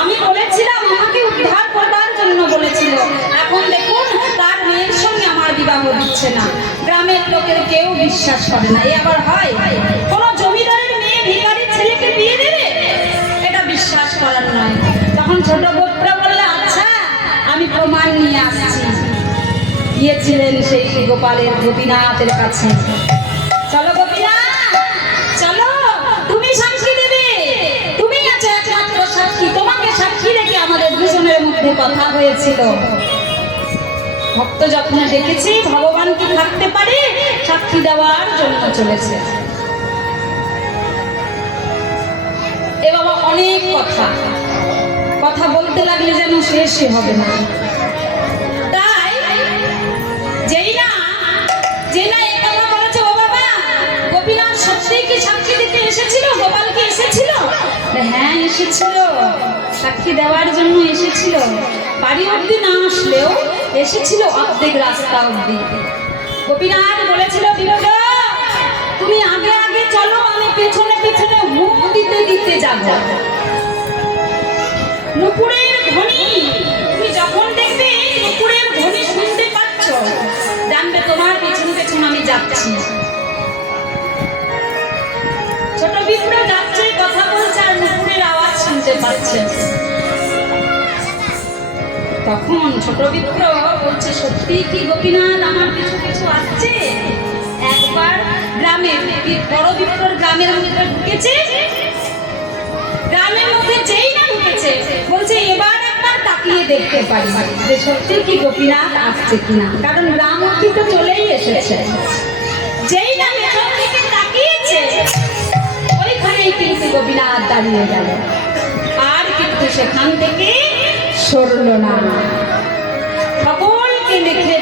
আমি বলেছিলাম আমাকে উদ্ধার করবার জন্য বলেছিল, এখন দেখুন তার মেয়ের সঙ্গে আমার বিবাহ দিচ্ছে না। গ্রামের লোকের কেউ বিশ্বাস করে না। এ আবার হয়? কোন জমিদারের মেয়ে ভিখারির ছেলেকে বিয়ে দেবে? এটা বিশ্বাস করার নয়। তখন ছোট বিপ্র বললে, আচ্ছা, আমি প্রমাণ নিয়ে আসছি। গিয়েছিলেন সেই গোপালের, গোপীনাথের কাছে। চলো গোপীনাথ, চলো, তুমি সাক্ষী দেবে, তুমি আছো একমাত্র সাক্ষী, তোমাকে সাক্ষী রেখে আমাদের দুজনের মধ্যে কথা হয়েছিল। ভক্ত যখন দেখেছি ভগবান কি থাকতে পারে, সাক্ষী দেওয়ার জন্য চলেছে। এ বাবা, অনেক কথা বলতে লাগলে যেন শেষই হবে না। তাই যেই না এই কথা বলেছে, ও বাবা, গোপীনাথ সত্যিই কি সাক্ষী দিতে এসেছিল? গোপাল কি এসেছিল? হ্যাঁ, এসেছিল, সাক্ষী দেওয়ার জন্য এসেছিল। বাড়ি অব্দি না আসলেও এসেছিল অর্ধেক রাস্তা অব্দি। গোপীনাথ বলেছিল, বিনোদ, তুমি আগে আগে চলো, আমি পেছনে পেছনে হুক দিতে যাব। নুপুরের ধ্বনি, তুমি যখন দেখবে নুপুরের ধ্বনি শুনতে পাচ্ছ, জানবে তোমার পেছন পেছন আমি যাচ্ছি। ছোট বিপ্র যাচ্ছে, কথা বলছে, আর নুপুরের আওয়াজ শুনতে পাচ্ছে। তখন ছোট বিপ্র বলছে, সত্যি কি গোপীনাথ আমার পিছু পিছু আসছে? একবার গ্রামের, বড় বিপ্রর গ্রামের মধ্যে ঢুকেছে। গ্রামের মধ্যে যেই না ঢুকেছে, বলছে এবার একবার তাকিয়ে দেখতে পারি যে সত্যি কি গোপীনাথ আসছে কিনা, কারণ গ্রাম অব্দি তো চলেই এসেছে। যেই না পেছন থেকে তাকিয়েছে, ওইখানেই কিন্তু গোপীনাথ দাঁড়িয়ে গেল, আর কিন্তু সেখান থেকে সরল না। সকলকে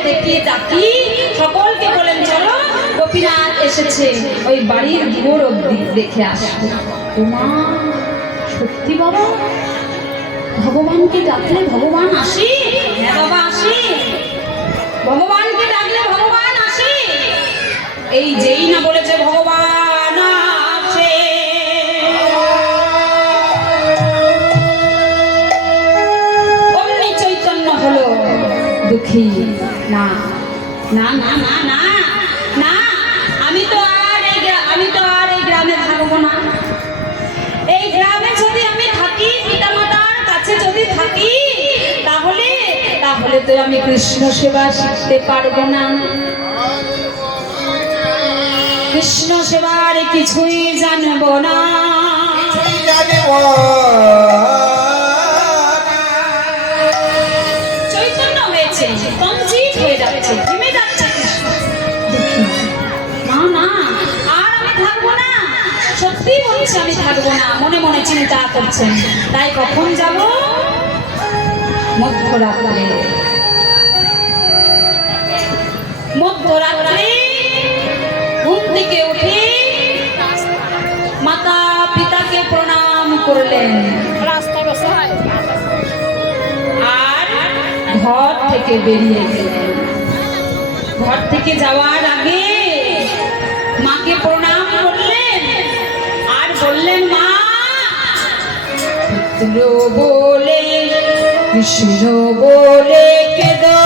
দেখিয়ে তাকিয়ে সকলকে বলেন, চলো, গোপীনাথ এসেছে, ওই বাড়ির দুয়ার অব্দি দেখে আসবে। তোমার সত্যি বাবা, ভগবানকে ডাকলে ভগবান আসে? হ্যাঁ বাবা, আসে। ভগবানকে ডাকলে ভগবান আসে। এই যেই না বলেছে ভগবান আসে, অমনি চৈতন্য হলো। দুঃখী, না না না না না না, আমি তো আর এই গ্রামে থাকবো না। এই গ্রামে যদি আমি থাকি, পিতামাতার কাছে যদি থাকি, তাহলে তো আমি কৃষ্ণ সেবা শিখতে পারবো না। কৃষ্ণ সেবার কিছুই জানবো না। চৈতন্য হয়েছে, কঞ্চিত হয়ে যাচ্ছে, থেমে যাচ্ছে কৃষ্ণ। দুঃখী, না না, আর আমি থাকবো না, সত্যি বলছি আমি থাকবো না। মনে মনে চিন্তা করছেন, তাই কখন যাব? মধ্যরাত্রে ঘুম থেকে উঠে মাতা পিতাকে প্রণাম করলেন আর ঘর থেকে বেরিয়ে গেলেন। ঘর থেকে যাওয়ার আগে মাকে প্রণাম করলেন আর বললেন, মা, পুত্র বলে কৃষ্ণ বলে কেঁদো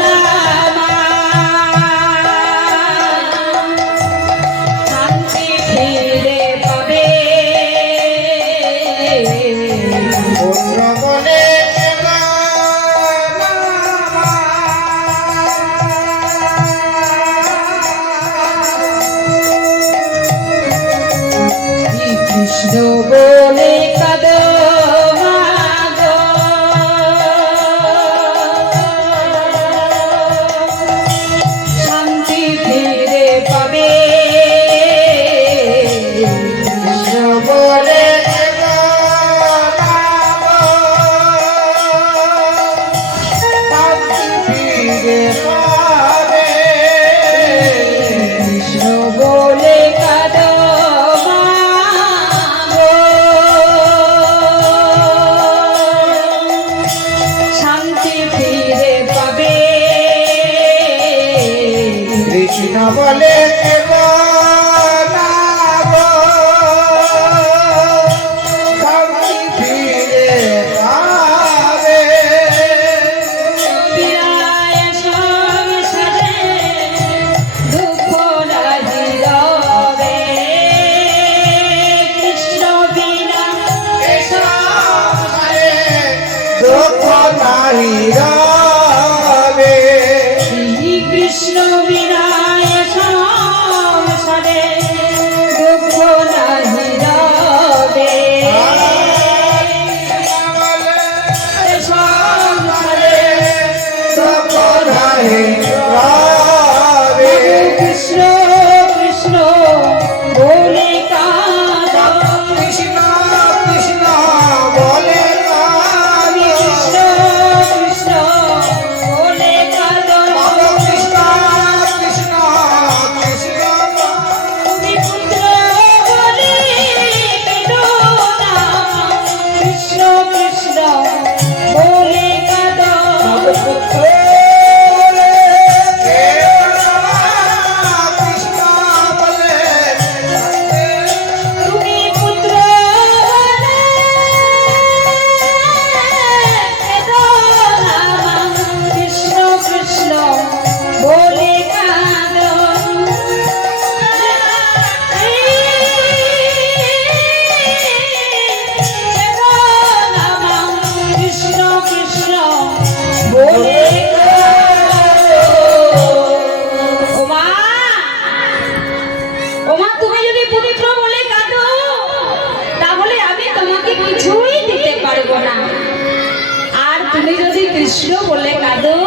না মা, শান্তি ফিরে পাবে। পুত্র বলে কৃষ্ণ বলে কাঁদো মা গো, শান্তি ফিরে পাবে। কৃষ্ণ বলে ফিরে পাবে। কৃষ্ণ বলে কাঁদো মা গো, শান্তি ফিরে পাবে। কৃষ্ণ বলে কেবো না গো, শান্তি ফিরে পাবে। বিরায় সংসারে দুঃখ নাহি রবে, কৃষ্ণ বিনা সংসারে দুঃখ নাহি রবে। শ্রী কৃষ্ণ বিনা সংসারে দুঃখ নাহি রবে। সংসারে দুঃখ নাহি রবে। কৃষ্ণ কৃষ্ণ বলে কাঁদো, কৃষ্ণ কৃষ্ণ বলে কাঁদো। কৃষ্ণ কৃষ্ণ বলে কাঁদো। কৃষ্ণ কৃষ্ণ কৃষ্ণ তুমি পুত্র বলে কেঁদো না, কৃষ্ণ কৃষ্ণ বলে কাঁদো। পুত্র কৃষ্ণ বলে তুমি পুত্র বলে কেঁদো না, কৃষ্ণ কৃষ্ণ বলে কাঁদো। কেঁদো না, কৃষ্ণ কৃষ্ণ বলে কাঁদো। ওমা, ওমা, তুমি যদি পুত্র বলে কাঁদো তাহলে আমি তোমাকে কিছুই দিতে পারবো না, আর তুমি যদি কৃষ্ণ বলে কাঁদো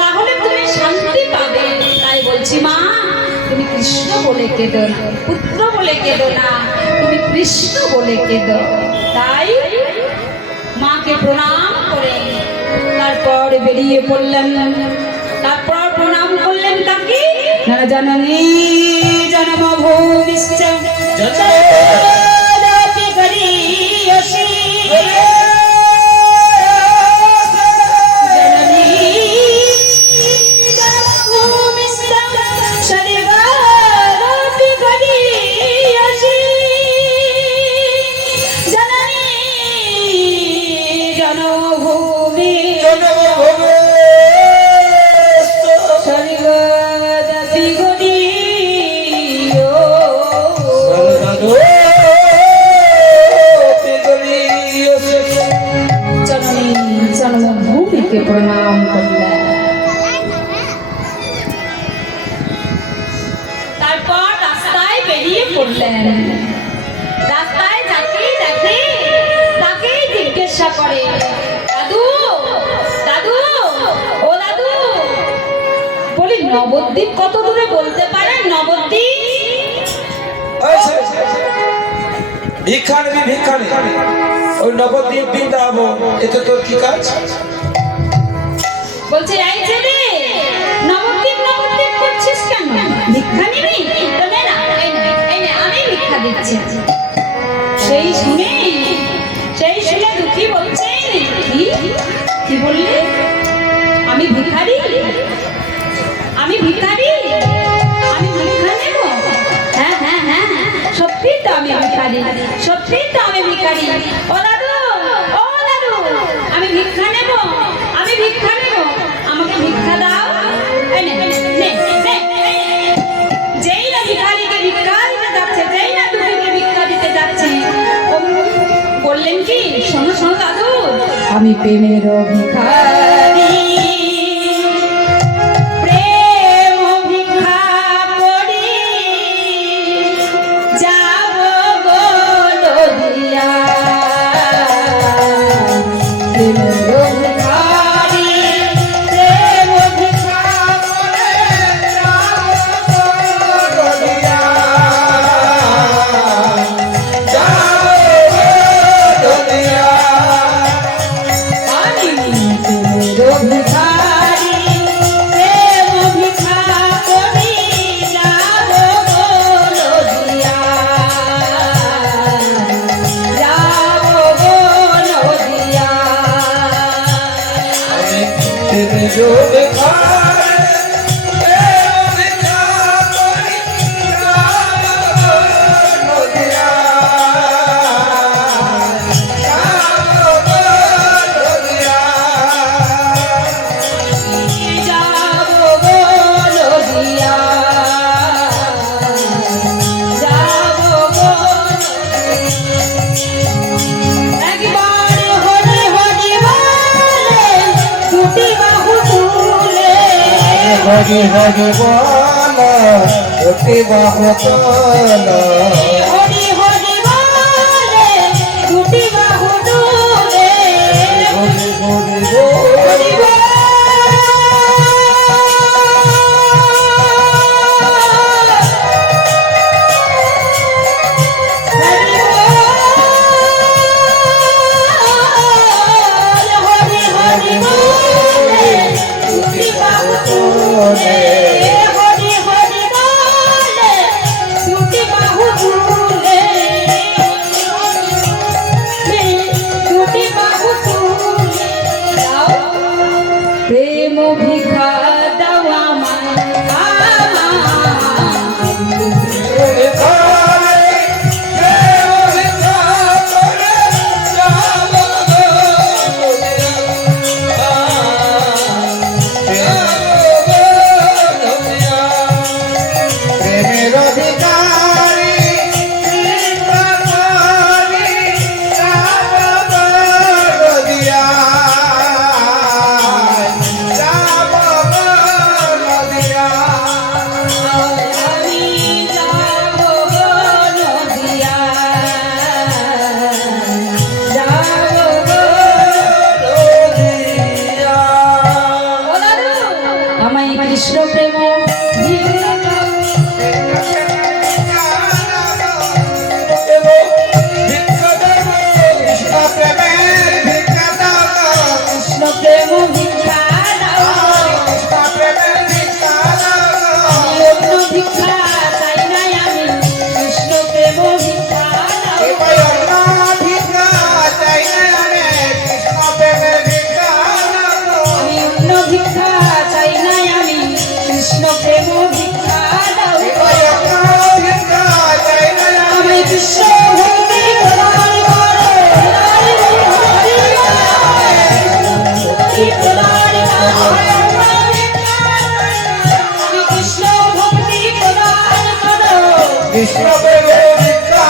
তাহলে তুমি শান্তি পাবে। তাই বলছি মা, তুমি কৃষ্ণ বলে কেঁদো না, পুত্র বলে কেঁদো না, তুমি কৃষ্ণ বলে কেঁদো। তাই মাকে প্রণাম করে তারপর বেরিয়ে পড়লেন। তারপর প্রণাম করলেন কাকে? জননী জন্মভূমিশ্চ জগদাপি গরীয়সী, জননী জন্মভূমিশ্চ স্বর্গাদপি গরীয়সী, জননী জন্মভূমি স্বর্গাদপি গরীয়। জননী জন্মভূমিকে প্রণাম করলেন। তারপর রাস্তায় বেরিয়ে পড়লেন। রাস্তায় যাকেই দেখে তাকেই জিজ্ঞাসা করে, দাদু দাদু, ও দাদু, বলি নবদ্বীপ কত দূরে বলতে পারেন? নবদ্বীপ ভিক্ষা নিবি, ভিক্ষা নিবি। ওই নবদ্বীপ বৃন্দাবন, এতে তোর কি কাজ? বলছে এই ছেলে নবদ্বীপ নবদ্বীপ করছিস কেন? ভিক্ষা নিবি? তো নে না, এই নে আমি ভিক্ষা দিচ্ছি। সেই শুনে দুঃখী বলছে কি বললি? আমি ভিখারি? আমি ভিখারি? আমি ভিক্ষা নেব? হ্যাঁ হ্যাঁ হ্যাঁ সত্যি তো আমি ভিখারি, সত্যি তো আমি ভিখারি। ও দাদু, ও দাদু, আমি ভিক্ষা নেব, আমি ভিক্ষা নেব, আমাকে ভিক্ষা দাও। এই নে, নে, নে, নে। যেই না ভিখারিকে ভিক্ষা দিতে যাচ্ছে, যেই না দুঃখীকে ভিক্ষা দিতে যাচ্ছে, বললেন কি, শোনো শোনো দাদু, আমি প্রেমের ভিখারি, প্রেম ভিক্ষা করি, যাব গো নদিয়া, প্রেমের ভিখারি, প্রেম ভিক্ষা করে যাব গো নদিয়া। আমি প্রেমের ভিখারি, প্রেম ভিক্ষা করি, যাব গো নদিয়া, যাব গো নদিয়া। যাব গো নদিয়া, যাব গো একবার হরি হরি বলে দুটি বাহু তুলে, হরি হরি বল অতি বাহু তোল, হরি হরি বলে দুটি বাহু তুলে, হরি হরি বল হরি বল। হরি হরি বলে দুটি বাহু তুলে, হরি হরি বলে দুটি বাহু তুলে, দুটি বাহু তুলে দাও প্রেম ভিক্ষা দাও আমায়, প্রেমের অধিকারী কৃষ্ণ করি যাব নদিয়া, যাব নদিয়া। আমি যাব গো নদিয়া, যাব গো নদিয়া। ও দাদু, আমায় কৃষ্ণ প্রেম ভিক্ষা দাও। কৃষ্ণ প্রেমের ভিক্ষা দাও, কৃষ্ণ প্রেম ভিক্ষা দাও। কৃষ্ণ প্রেমের ভিক্ষা দাও। আমি অন্য ভিক্ষা চাই নাই, আমি কৃষ্ণ প্রেম ভিক্ষা দাও। এবার অন্য ভিক্ষা চাই না, আমি কৃষ্ণ প্রেমের ভিক্ষা দাও। আমি অন্য ভিক্ষা চাই নাই, আমি কৃষ্ণ প্রেম ভিক্ষা দাও। এবার অন্য ভিক্ষা চাই না, আমি কৃষ্ণ ভক্তি প্রদান করো, হরি হরি ভক্তি প্রদান করো। আমি কৃষ্ণ ভক্তি প্রদান করো। কৃষ্ণ প্রেমের ভিক্ষা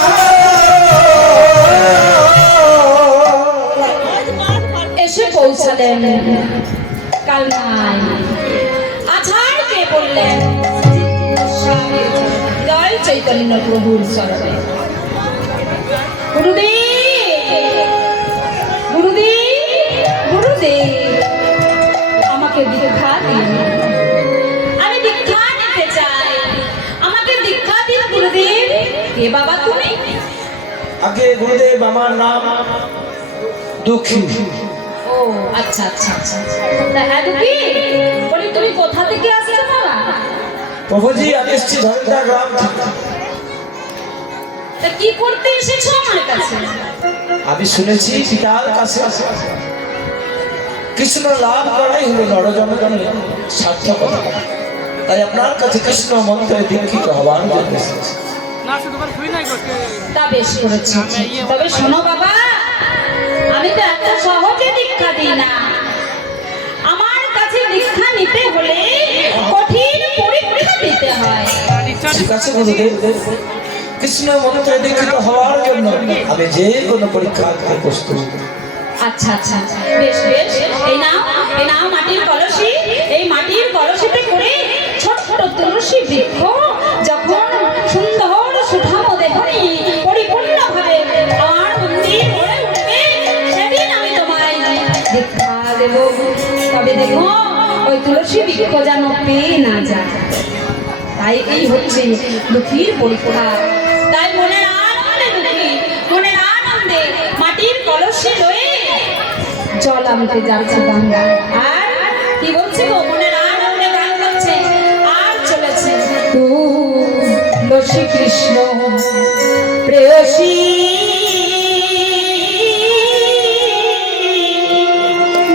এসে পৌঁছালেন কালনায়। আছাড়কে বললেন জয় চৈতন্য প্রভুর চরণে। গুরুদেব, গুরুদেব, গুরুদেব, আমাকে দীক্ষা দিন, আমি দীক্ষা নিতে চাই, আমাকে দীক্ষা দিন গুরুদেব। কে বাবা তুমি? আগে গুরুদেব, আমার নাম দুঃখী। ও আচ্ছা আচ্ছা আচ্ছা। তা হ্যাঁ দুঃখী, বলি তুমি কোথা থেকে আসছো বাবা? প্রভুজি আমি এসেছি ধরেন্দ্রা গ্রাম থেকে। তা কি করতে এসেছো আমার কাছে? আমি শুনেছি পিতার কাছে কৃষ্ণ লাভ করাই হলো নরজনগণের সার্থকতা। তাই আপনার কাছে কৃষ্ণ মন্ত্রে দীক্ষিত হওয়ার জন্য এসেছি। তা বেশ করেছি। তবে শোনো বাবা, আমি তো এত সহজে দীক্ষা দিই না। আমার কাছে দীক্ষা নিতে হলে কঠিন পরীক্ষা দিতে হয়। ঠিক আছে গুরুদেব, কৃষ্ণ মন্ত্রে দীক্ষিত হওয়ার জন্য আমি যে কোনো পরীক্ষা দিতে প্রস্তুত। আচ্ছা আচ্ছা বেশ বেশ। এই নাও মাটির কলসি। এই মাটির কলসিতে করে ছোট্ট তুলসী বৃক্ষ যখন সুন্দর সুঠাম দেখনি পরিপূর্ণভাবে আমার মন্দির গড়ে উঠবে, সেদিন আমি তোমায় দীক্ষা দেব। তবে দেখো ওই তুলসী বৃক্ষ যেন পেয়ে না যায়। তাই এই হচ্ছে দুঃখীর পরীক্ষা। তাই মনের আনন্দে দুঃখী, মনের আনন্দে মাটির কলসি লয়ে জল আনতে যাচ্ছে গঙ্গা। আর কি বলছে গো, মনের আনন্দে গান করছে আর চলেছে তুলসী কৃষ্ণ প্রেয়সী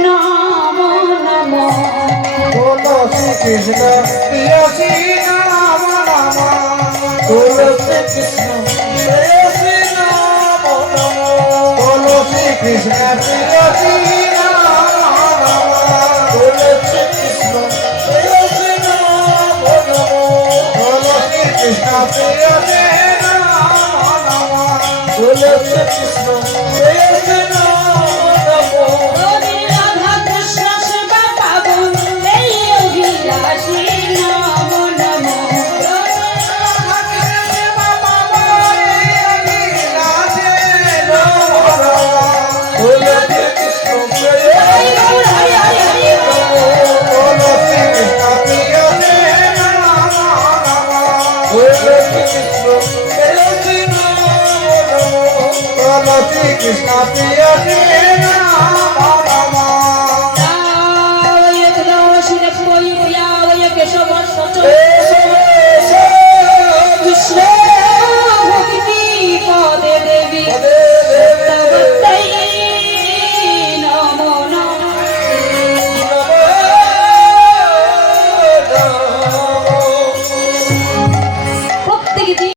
নম নম। তুলসী কৃষ্ণ প্রেয়সী নাম নাম তুলসী কৃষ্ণ প্রেয়সী নাম নাম। তুলসী কৃষ্ণ প্রেয়সী নাম নাম তুলসী কৃষ্ণ প্রেয়সী নাম নাম। তুলসী কৃষ্ণ প্রেয়সী নাম নাম তুলসী কৃষ্ণ প্রেয়সী নাম নাম। রাধা কৃষ্ণ সেবা পাবো এই অভিলাষী নম নম। তুলসী কৃষ্ণ প্রেয়সী কৃষ্ণ প্রিয়সী নাম নাম কেশব